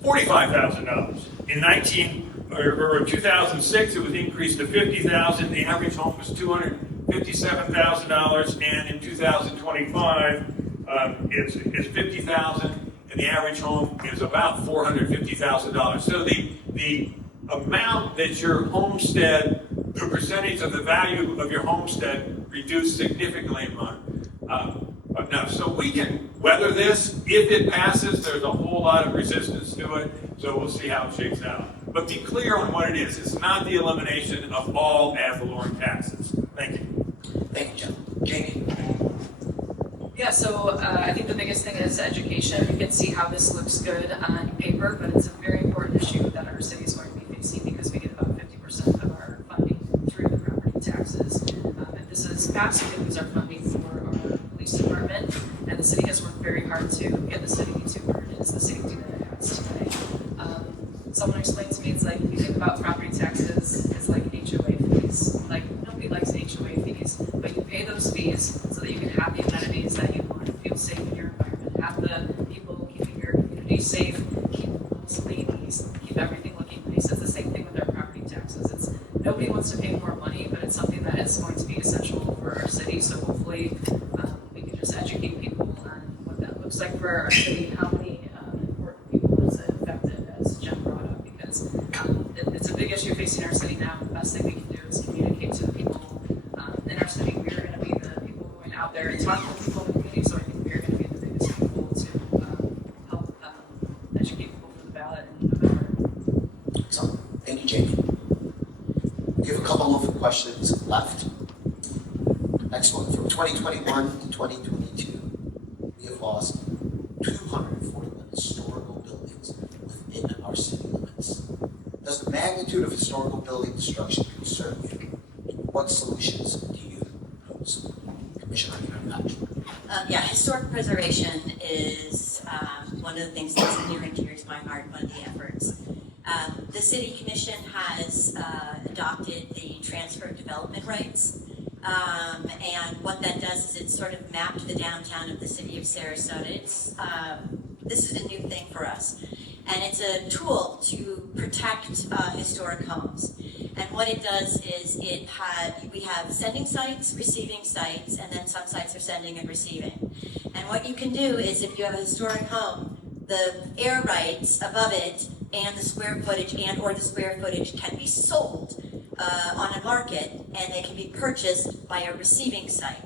$45,000. In 2006, it was increased to $50,000. The average home was $257,000, and in 2025, it's $50,000, and the average home is about $450,000. So the amount that your homestead, the percentage of the value of your homestead, reduced significantly enough. So we can weather this. If it passes, there's a whole lot of resistance to it, so we'll see how it shakes out. But be clear on what it is. It's not the elimination of all ad valorem taxes. Thank you. Thank you, John. Jamie? Yeah, so I think the biggest thing is education. You can see how this looks good on paper, but it's a very important issue that our city is going to be facing because we get about 50% of our funding through the property taxes. If this is passed, we can lose our funding for our police department, and the city has worked very hard to get the city to where it is the safety that it has today. Someone explained to me, it's like, you think about property taxes, it's like HOA fees. Like, nobody likes HOA fees, but you pay those fees so that you can have the amenities that you want, feel safe in your environment, have the people keeping your community safe, keep homes clean, keep everything looking nice. It's the same thing with our property taxes. It's nobody wants to pay more money, but it's something that is going to be essential for our city. So hopefully we can just educate people on what that looks like for our city, how many important people is it affected, as Jen brought up, because it's a big issue facing our city now. The best thing we can do is communicate to the people in our city. We're going to be the people going out there and talking to people in the community, so I think we're going to be the biggest people to help educate people for the ballot in November. Excellent. Thank you, Jamie. We have a couple of questions left. Next one. From 2021 to 2022, we have lost 241 historical buildings within our city limits. Does the magnitude of historical building destruction concern you? What solutions do you propose? Commissioner Ahearn-Koch. Yeah, historic preservation is one of the things that's near and dear to my heart, one of the efforts. The City Commission has adopted the transfer of development rights. And what that does is it sort of mapped the downtown of the city of Sarasota. This is a new thing for us. And it's a tool to protect historic homes. And what it does is we have sending sites, receiving sites, and then some sites are sending and receiving. And what you can do is if you have a historic home, the air rights above it and the square footage or the square footage can be sold on a market, and they can be purchased by a receiving site.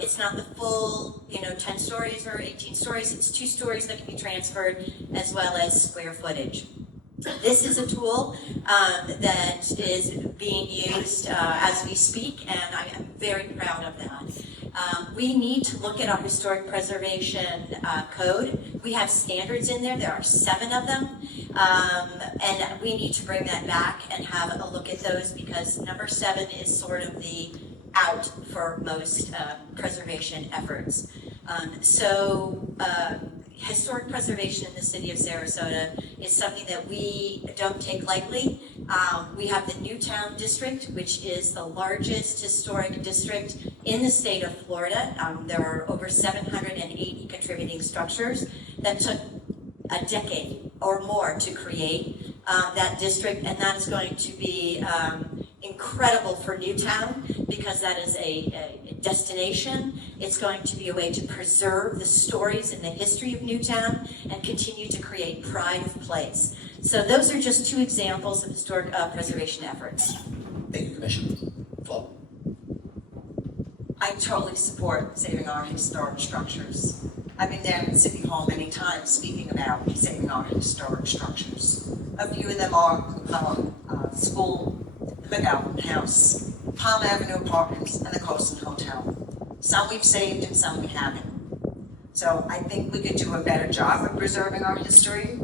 It's not the full, 10 stories or 18 stories. It's 2 stories that can be transferred, as well as square footage. This is a tool that is being used as we speak, and I am very proud of that. We need to look at our historic preservation code. We have standards in there. There are 7 of them. And we need to bring that back and have a look at those, because number 7 is sort of the out for most preservation efforts. Historic preservation in the city of Sarasota is something that we don't take lightly. We have the Newtown District, which is the largest historic district in the state of Florida. There are over 780 contributing structures that took a decade or more to create that district, and that is going to be incredible for Newtown because that is a destination. It's going to be a way to preserve the stories and the history of Newtown and continue to create pride of place. So those are just two examples of historic preservation efforts. Thank you, Commissioner. Flo? I totally support saving our historic structures. I've been down at City Hall many times speaking about saving our historic structures. A few of them are School, the McAlpin House, Palm Avenue Apartments, and the Coastal Hotel. Some we've saved and some we haven't. So I think we could do a better job of preserving our history,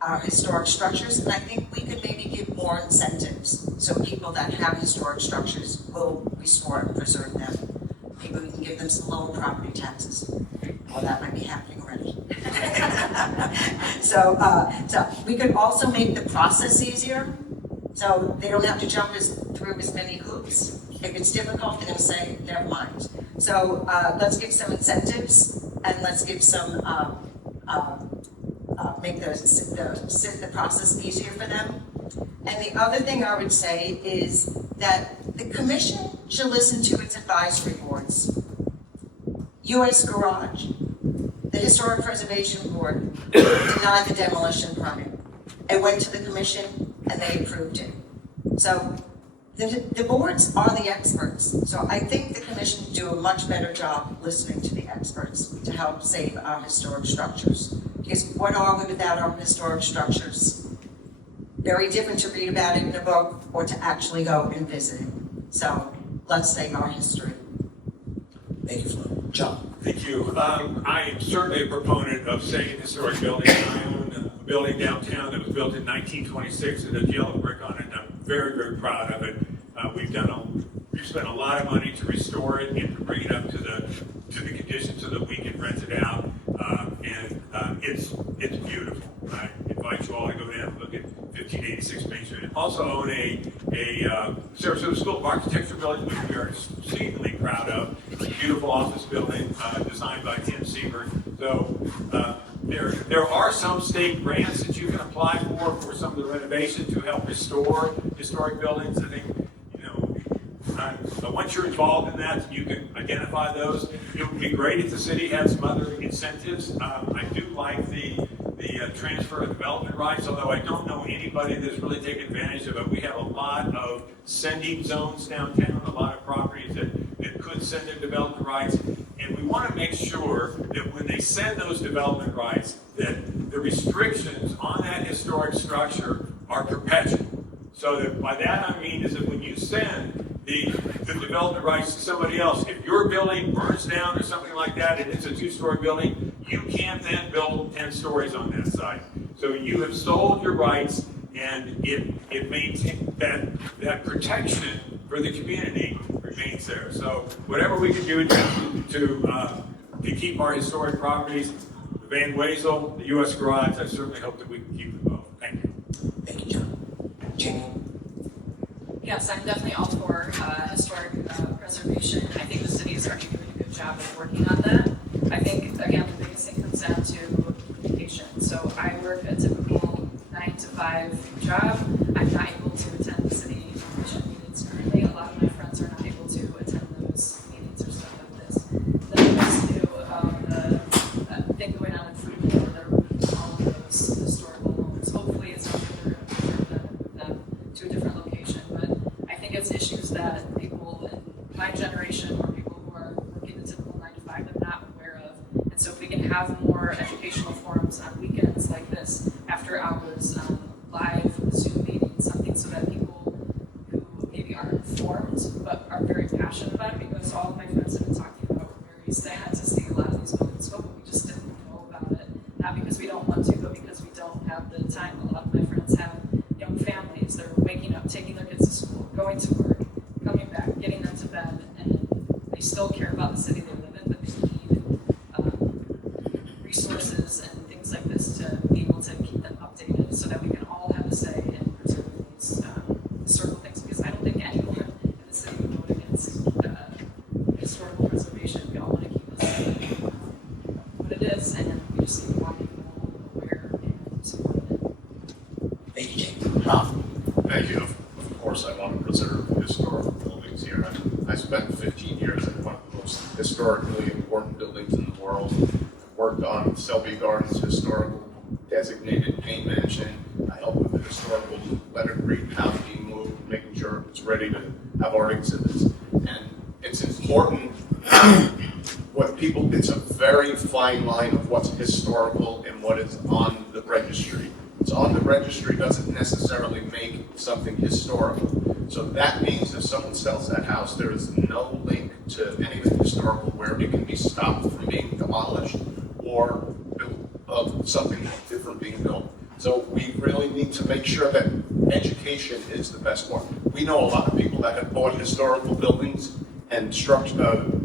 our historic structures, and I think we could maybe give more incentives so people that have historic structures will restore and preserve them. Maybe we can give them some lower property taxes. Well, that might be happening already. So we could also make the process easier, so they don't have to jump through as many hoops. If it's difficult, they're going to say, never mind. So let's give some incentives, and let's give some, make the process easier for them. And the other thing I would say is that the commission should listen to its advisory boards. U.S. Garage, the Historic Preservation Board denied the demolition permit. It went to the commission and they approved it. So the boards are the experts. So I think the commission can do a much better job listening to the experts to help save our historic structures. Because what are we without our historic structures? Very different to read about it in a book or to actually go and visit it. So let's save our history. Thank you, Flo. John? Thank you. I am certainly a proponent of saving historic buildings. I own a building downtown that was built in 1926 with a yellow brick on it, and I'm very, very proud of it. We've spent a lot of money to restore it and to bring it up to the condition so that we can rent it out. It's beautiful. I invite you all to go down and look at 1586 Main Street. I also own a Sarasota School of Architecture building, which we are exceedingly proud of. It's a beautiful office building designed by Tim Siebert. So there are some state grants that you can apply for some of the renovation to help restore historic buildings. I think, once you're involved in that, you can identify those. It would be great if the city had some other incentives. I do like the transfer of development rights, although I don't know anybody that's really taken advantage of it. We have a lot of sending zones downtown, a lot of properties that could send their development rights, and we want to make sure that when they send those development rights, that the restrictions on that historic structure are perpetual. So that by that I mean is that when you send the development rights to somebody else, if your building burns down or something like that and it's a two-story building, you can't then build 10 stories on that site. So you have sold your rights, and it maintains that protection for the community remains there. So whatever we can do to keep our historic properties, the Van Wezel, the U.S. Garage, I certainly hope that we can keep them both. Thank you. Thank you, John. Jamie? Yes, I'm definitely all for historic preservation. I think the city's already doing a good job of working on that. I think, again, the biggest thing comes down to communication. So I work a typical 9 to 5 job. I'm not able to attend the city commission meetings currently. A lot of my friends are not able to attend those meetings or stuff like this. Then there's the thing going on in Fruitvale, where all of those historical homes. Hopefully it's something they're going to preserve them and move them to a different location. But I think it's issues that people in my generation or people who are working the typical 9 to 5 are not aware of. And so if we can have more educational forums on weekends like this, after hours, live Zoom meetings, something so that people who maybe aren't informed but are very passionate about it, because all of my friends have been talking about were very sad to see a lot of these buildings go, but we just didn't know about it. Not because we don't want to, but because we don't have the time. A lot of my friends have young families. They're waking up, taking their kids to school, going to work, coming back, getting them to bed, and they still care about the city they live in, but they need resources and things like this to be able to keep them updated so that we can all have a say in preserving these historical things, because I don't think anyone in the city would vote against historical preservation. We all want to keep this what it is, and we just need more people aware and supporting it. Thank you, Jamie. Rob? Thank you. Of course, I want to preserve I spent 15 years in one of the most historically important buildings in the world. I worked on Selby Gardens historical designated paint mansion. I helped with the historical Leonard Green house being moved, making sure it's ready to have art exhibits. And it's important what people, it's a very fine line of what's historical and what is on the registry. What's on the registry doesn't necessarily make something historical. So that means if someone sells that house, there is no link to anything historical where it can be stopped from being demolished or built of something different being built. So we really need to make sure that education is the best one. We know a lot of people that have bought historical buildings and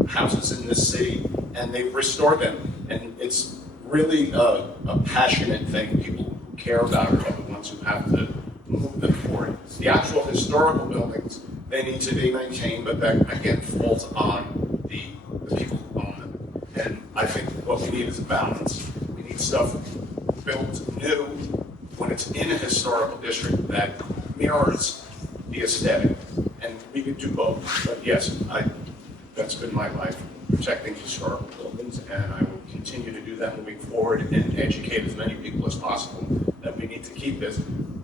houses in this city, and they've restored them. And it's really a passionate thing. People who care about it are the ones who have to move them forward. The actual historical buildings, they need to be maintained, but that again falls on the people who own them. And I think what we need is a balance. We need stuff built new when it's in a historical district that mirrors the aesthetic. And we could do both. But yes, that's been my life, protecting historical buildings, and I will continue to do that moving forward and educate as many people as possible that we need to keep this.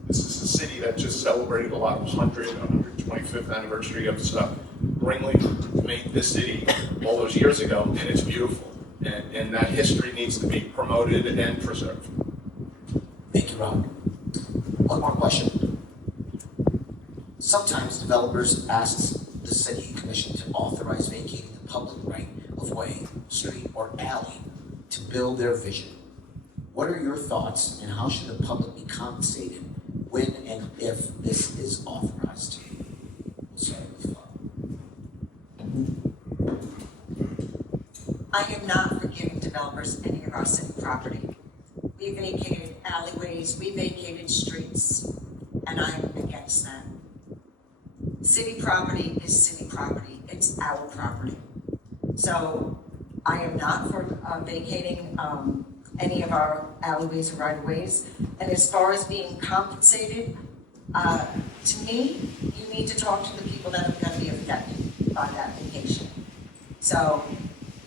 This is a city that just celebrated a lot of 125th anniversary of stuff. Brinkley made this city all those years ago, and it's beautiful. And that history needs to be promoted and preserved. Thank you, Rob. One more question. Sometimes developers ask the city commission to authorize vacating the public right of way, street, or alley to build their vision. What are your thoughts, and how should the public be compensated when and if this is authorized? We'll start with Flo. I am not forgiving developers any of our city property. We vacated alleyways, we vacated streets, and I'm against that. City property is city property, it's our property. So I am not for vacating any of our alleyways or right-of-ways. And as far as being compensated, to me, you need to talk to the people that are gonna be affected by that vacation. So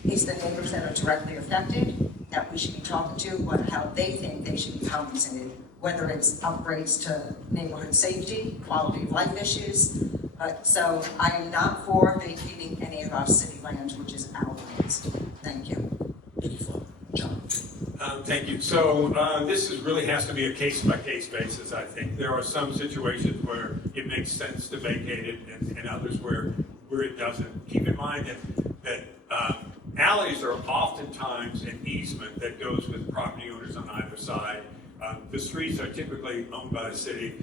it's the neighbors that are directly affected that we should be talking to, how they think they should be compensated, whether it's upgrades to neighborhood safety, quality of life issues. So I am not for vacating any of our city lands, which is our lands. Thank you. Thank you, Flo. John. Thank you. So this really has to be a case-by-case basis, I think. There are some situations where it makes sense to vacate it and others where it doesn't. Keep in mind that alleys are oftentimes an easement that goes with property owners on either side. The streets are typically owned by the city.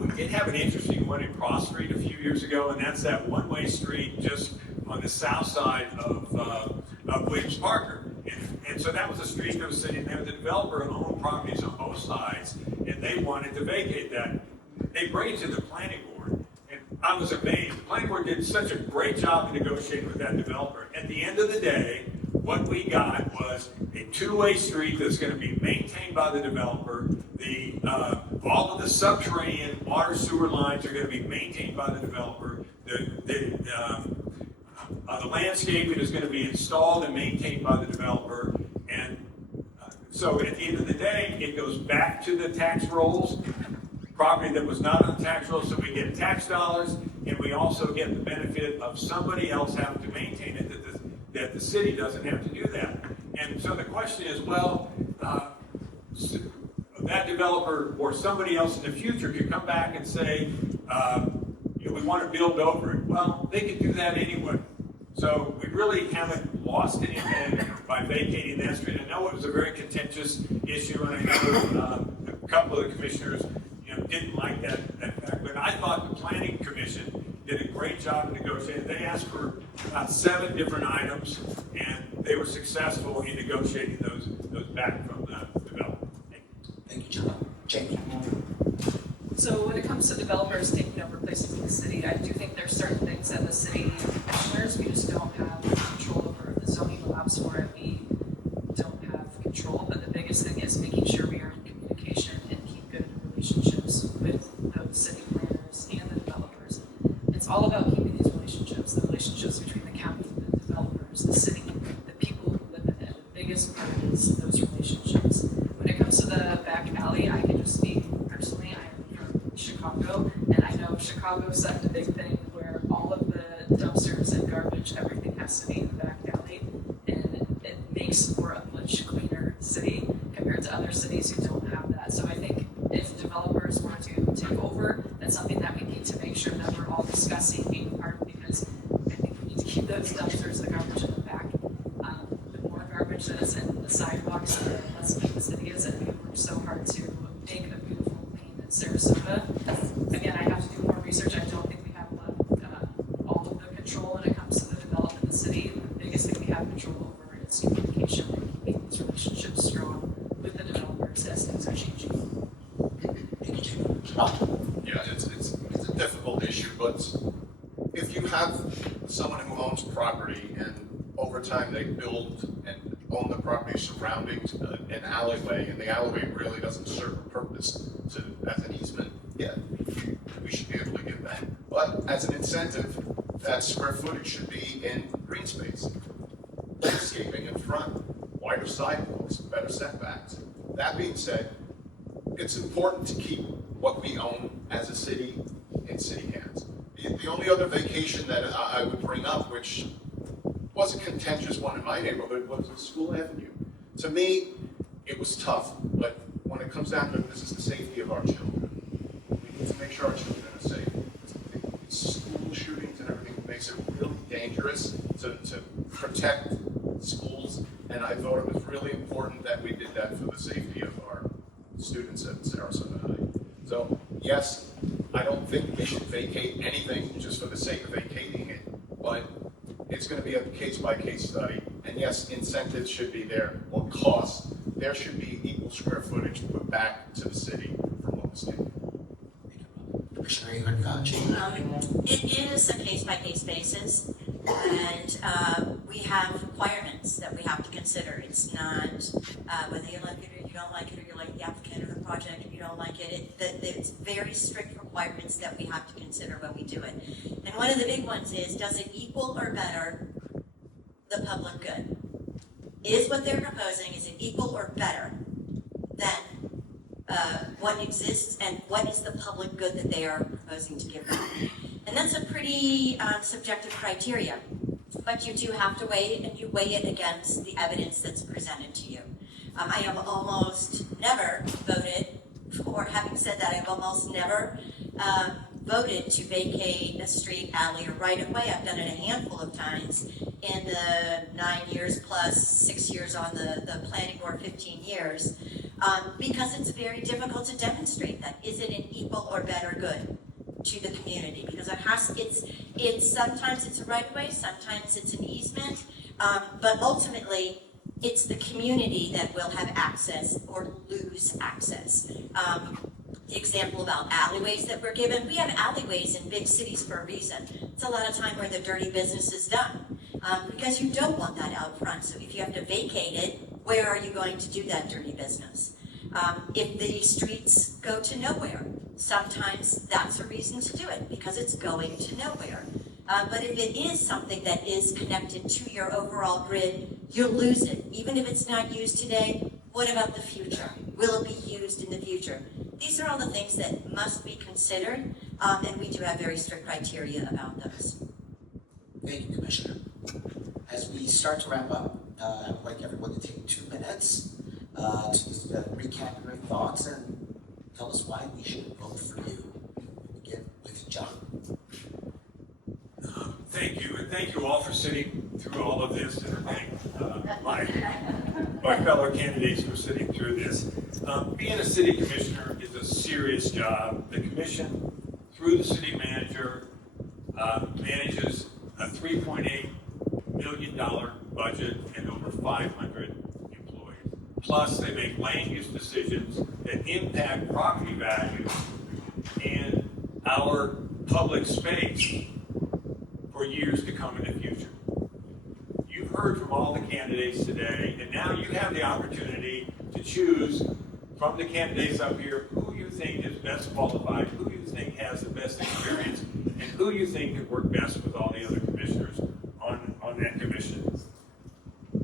We did have an interesting one in Cross Street a few years ago, and that's that one-way street just on the south side of Williams Parker. And so that was a street that was sitting there. The developer owned properties on both sides, and they wanted to vacate that. They bring it to the planning board, and I was amazed. The planning board did such a great job of negotiating with that developer. At the end of the day, what we got was a two-way street that's going to be maintained by the developer. All of the subterranean water sewer lines are going to be maintained by the developer. The landscaping is going to be installed and maintained by the developer. And so at the end of the day, it goes back to the tax rolls, property that was not on the tax rolls, so we get tax dollars, and we also get the benefit of somebody else having to maintain it, that the city doesn't have to do that. And so the question is, well, that developer or somebody else in the future could come back and say, we want to build over it. Well, they could do that anyway. So we really haven't lost anything by vacating that street. I know it was a very contentious issue, and I know a couple of the commissioners, didn't like that fact. But I thought the Planning Commission did a great job of negotiating. They asked for about 7 different items, and they were successful in negotiating those back from the developer. Thank you, John. Jamie. So when it comes to developers taking over places in the city, I do think there's certain things that the city commissioners, we just don't have control over. The zoning allows for it, we don't have control, but the biggest thing is making sure we are in communication and keep good relationships with the city planners and the developers. It's all about keeping these relationships, the relationships dumpsters and garbage, everything has to be in the back alley. And it makes for a much cleaner city compared to other cities who don't have that. So I think if developers were to take over, that's something that we need to make sure that we're all discussing being part of, because I think we need to keep those dumpsters, the garbage in the back. The more garbage that is in the sidewalks, the less clean the city is, and we work so hard to make a beautiful, clean Sarasota. Again, I have to do more research. I don't think we have all of the control when it comes to the development of the city. The biggest thing we have control over is communication and keeping these relationships strong with the developers as things are changing. Yeah, it's a difficult issue, but if you have someone who owns property and over time they build and own the property surrounding an alleyway, and the alleyway really doesn't serve a purpose as an easement, yeah, we should be able to give that. But as an incentive, that square footage should be in green space, landscaping in front, wider sidewalks, better setbacks. That being said, it's important to keep what we own as a city in city hands. The only other vacation that I would bring up, which was a contentious one in my neighborhood, was School Avenue. To me, it was tough, but when it comes down to it, this is the safety of our children. We need to make sure our children are safe. School shootings and everything makes it really dangerous to protect schools, and I thought it was really important that we did that for the safety of our students at Sarasota High. So, yes, I don't think we should vacate anything just for the sake of vacating it, but it's going to be a case-by-case study. And yes, incentives should be there, or costs. There should be equal square footage put back to the city from what was taken. Commissioner Ahearn-Koch. It is a case-by-case basis, and we have requirements that we have to consider. It's not whether you like it or you don't like it, or you like the applicant or the project, or you don't like it. It's very strict requirements that we have to consider when we do it. And one of the big ones is, does it equal or better the public good? Is what they're proposing, is it equal or better than what exists, and what is the public good that they are proposing to give them? And that's a pretty subjective criteria, but you do have to weigh it, and you weigh it against the evidence that's presented to you. I have almost never voted, or having said that, I've almost never voted to vacate a street, alley, or right-of-way. I've done it a handful of times in the 9 years plus 6 years on the planning board, 15 years, because it's very difficult to demonstrate that. Is it an equal or better good to the community? Because it's sometimes it's a right-of-way, sometimes it's an easement, but ultimately it's the community that will have access or lose access. The example about alleyways that we're given, we have alleyways in big cities for a reason. It's a lot of time where the dirty business is done, because you don't want that out front. So if you have to vacate it, where are you going to do that dirty business? If the streets go to nowhere, sometimes that's a reason to do it, because it's going to nowhere. But if it is something that is connected to your overall grid, you'll lose it. Even if it's not used today, what about the future? Will it be used in the future? These are all the things that must be considered, and we do have very strict criteria about those. Thank you, Commissioner. As we start to wrap up, I would like everyone to take 2 minutes to just recap your thoughts and tell us why we should vote for you. We'll begin with John. Thank you, and thank you all for sitting through all of this, and thank my fellow candidates for sitting through this. Being a city commissioner is a serious job. The commission, through the city manager, manages a $3.8 million budget and over 500 employees. Plus, they make land use decisions that impact property values and our public space for years to come in the future. You've heard from all the candidates today, and now you have the opportunity to choose from the candidates up here who you think is best qualified, who you think has the best experience, and who you think could work best with all the other commissioners on that commission.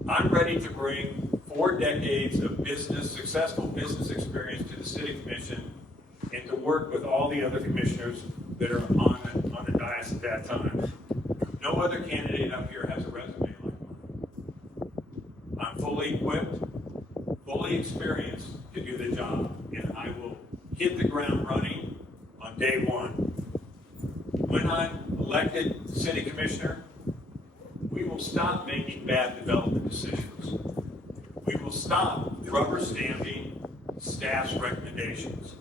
I'm ready to bring 4 decades of successful business experience to the city commission, and to work with all the other commissioners that are on the dais at that time. No other candidate up here has a resume like mine. I'm fully equipped, fully experienced to do the job, and I will hit the ground running on day one. When I'm elected city commissioner, we will stop making bad development decisions. We will stop rubber stamping staff's recommendations.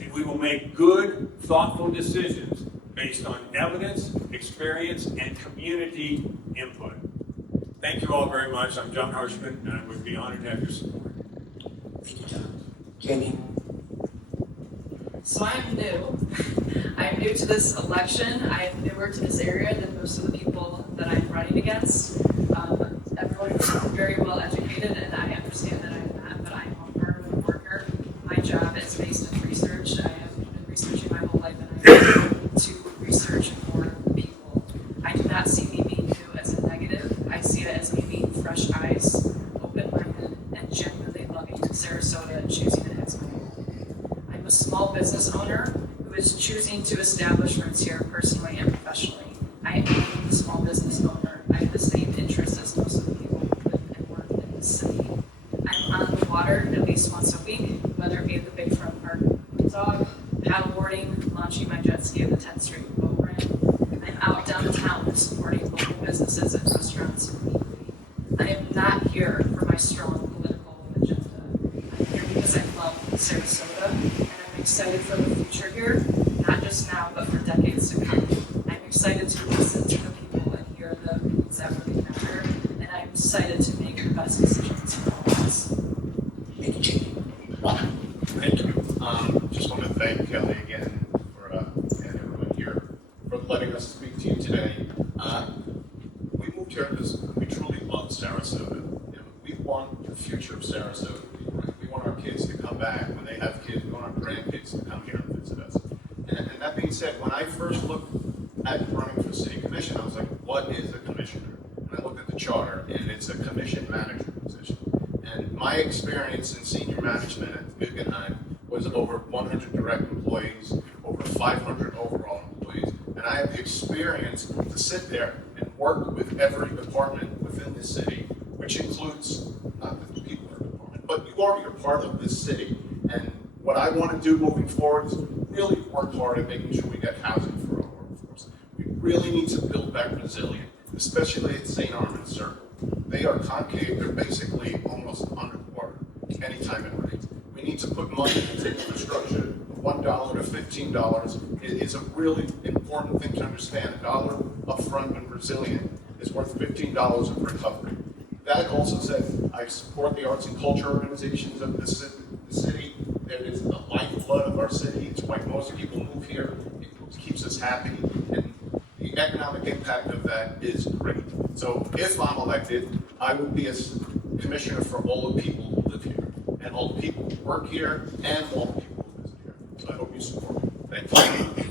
And we will make good, thoughtful decisions based on evidence, experience, and community input. Thank you all very much. I'm John Harshman, and I would be honored to have your support. Thank you, John. Jamie? So I'm new. I'm new to this election. I'm newer to this area than most of the people that I'm running against. Everyone is very well educated, and I understand that I'm not, but I'm a hard worker. My job is based in research. I have been researching my whole life, and I need to research for people. I do not see me being new as a negative. I see it as me being fresh eyes, open-minded, and genuinely loving Sarasota and choosing it as my home. I'm a small business owner who is choosing to establish roots here personally and professionally. I am a small business owner. I have the same interests as most of the people who live and work in this city. I'm on the water at least once a week, whether it be at the big front park dog, paddleboarding, launching my jet ski at the 10th Street boat ramp. I'm out downtown supporting local businesses and restaurants and community. I am not here for my strong political agenda. I'm here because I love Sarasota, and I'm excited for the future here, not just now, but for decades to come. I'm excited to listen to the people and hear the opinions that really matter, and I'm excited to make the best decisions for all of us. Thank you, Jamie. Rob? Thank you. Just want to thank Kelly again for, and everyone here for letting us speak to you today. We moved here because we truly love Sarasota. And we want the future of Sarasota to be bright. We want our kids to come back. When they have kids, we want our grandkids to come here and visit us. And that being said, when I first looked at running for city commission, I was like, what is a commissioner? And I looked at the charter, and it's a commission manager position. And my experience in senior management at Guggenheim was over 100 direct employees, over 500 overall employees, and I have the experience to sit there and work with every department within the city, which includes not the people in the department, but you're part of this city. And what I want to do moving forward is really work hard at making sure we get housing for our workforce. We really need to build back resilient, especially at St. Armand Circle. They are concave, they're basically almost underwater anytime it rains. We need to put money into infrastructure. $1 to $15 is a really important thing to understand. $1 upfront and resilient is worth $15 of recovery. That also said, I support the arts and culture organizations of the city. That is the lifeblood of our city. It's why most people move here. It keeps us happy, and the economic impact of that is great. So if I'm elected, I would be a commissioner for all the people who live here, and all the people who work here, and all the people who visit here. So I hope you support me. Thank you.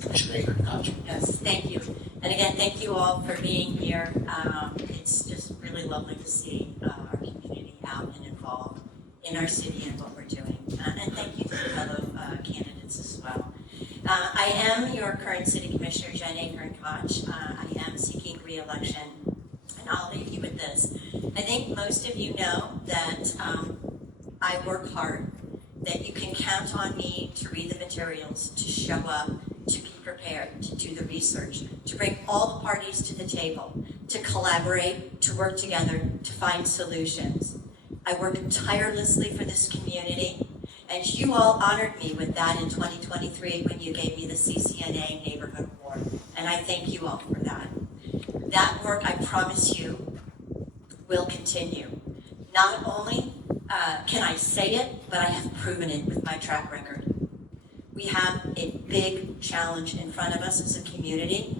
Commissioner Ahearn-Koch? Yes, thank you. And again, thank you all for being here. It's just really lovely to see our community out and involved in our city and what we're doing. And thank you to the fellow candidates as well. I am your current city commissioner, Jaime Ahearn-Koch. I am seeking re-election, and I'll leave you with this. I think most of you know that I work hard, that you can count on me to read the materials, to show up, to be prepared, to do the research, to bring all the parties to the table, to collaborate, to work together, to find solutions. I work tirelessly for this community, and you all honored me with that in 2023 when you gave me the CCNA Neighborhood Award, and I thank you all for that. That work, I promise you, will continue. Not only can I say it, but I have proven it with my track record. We have a big challenge in front of us as a community,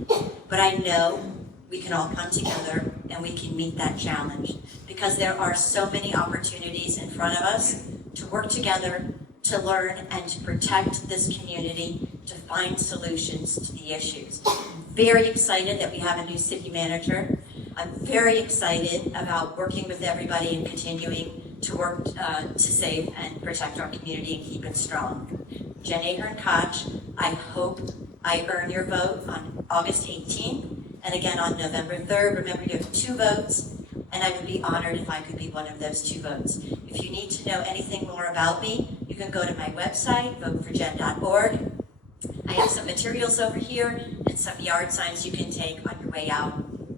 but I know we can all come together and we can meet that challenge because there are so many opportunities in front of us to work together, to learn, and to protect this community, to find solutions to the issues. I'm very excited that we have a new city manager. I'm very excited about working with everybody and continuing to work to save and protect our community and keep it strong. Jen Ahearn-Koch, I hope I earn your vote on August 18th, And again, on November 3rd, remember you have 2 votes, and I would be honored if I could be one of those 2 votes. If you need to know anything more about me, you can go to my website, voteforjen.org. I have some materials over here and some yard signs you can take on your way out.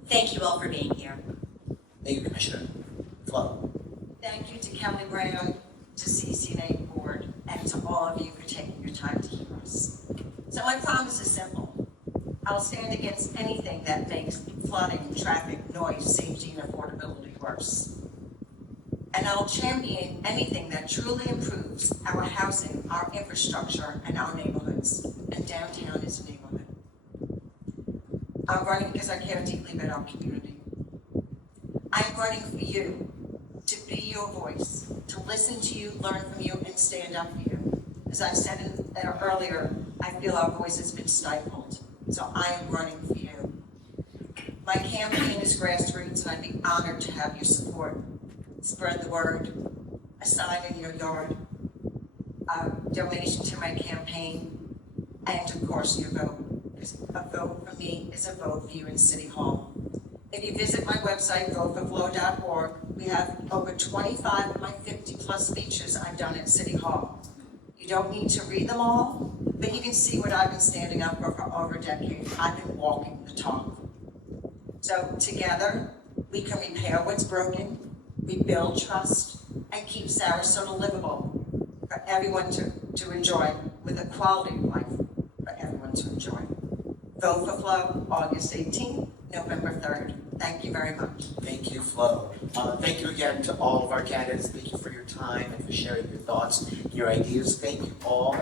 Thank you all for being here. Thank you, Commissioner. Flo. Thank you to Kelly Brown, to CCNA Board, and to all of you for taking your time to hear us. So my promise is simple. I'll stand against anything that makes flooding, traffic, noise, safety, and affordability worse. And I'll champion anything that truly improves our housing, our infrastructure, and our neighborhoods. And downtown is a neighborhood. I'm running because I care deeply about our community. I'm running for you, to be your voice, to listen to you, learn from you, and stand up for you. As I said earlier, I feel our voice has been stifled, so I am running for you. My campaign is grassroots, and I'd be honored to have your support. Spread the word, a sign in your yard, a donation to my campaign, and of course your vote. Because a vote for me is a vote for you in City Hall. If you visit my website, voteforflo.org, we have over 25 of my 50+ speeches I've done at City Hall. You don't need to read them all, but you can see what I've been standing up for over a decade. I've been walking the talk. So together, we can repair what's broken, rebuild trust, and keep Sarasota livable for everyone to enjoy, with a quality of life for everyone to enjoy. Vote for Flo, August 18th, November 3rd. Thank you very much. Thank you, Flo. Thank you again to all of our candidates. Thank you for your time and for sharing your thoughts, your ideas. Thank you all.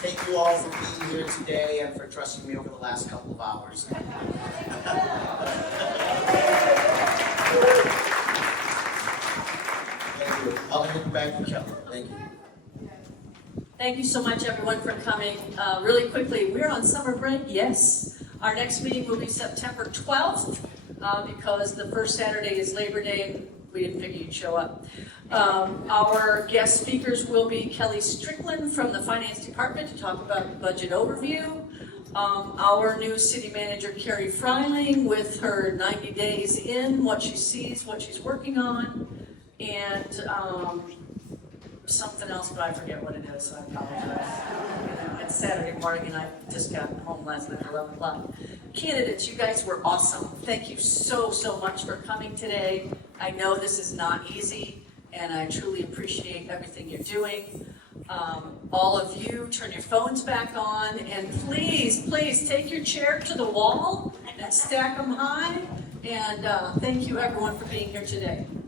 Thank you all for being here today and for trusting me over the last couple of hours. Thank you. I'll hand it back to Kelly. Thank you. Thank you so much, everyone, for coming. Really quickly, we're on summer break, yes. Our next meeting will be September 12th, because the first Saturday is Labor Day, and we didn't figure you'd show up. Our guest speakers will be Kelly Strickland from the Finance Department to talk about the budget overview. Our new city manager, Carrie Freiling, with her 90 days in, what she sees, what she's working on, and something else, but I forget what it is, so I apologize. It's Saturday morning and I just got home last night at 11 o'clock. Candidates, you guys were awesome. Thank you so much for coming today. I know this is not easy, and I truly appreciate everything you're doing. All of you, turn your phones back on, and please take your chair to the wall and stack them high. And thank you everyone for being here today.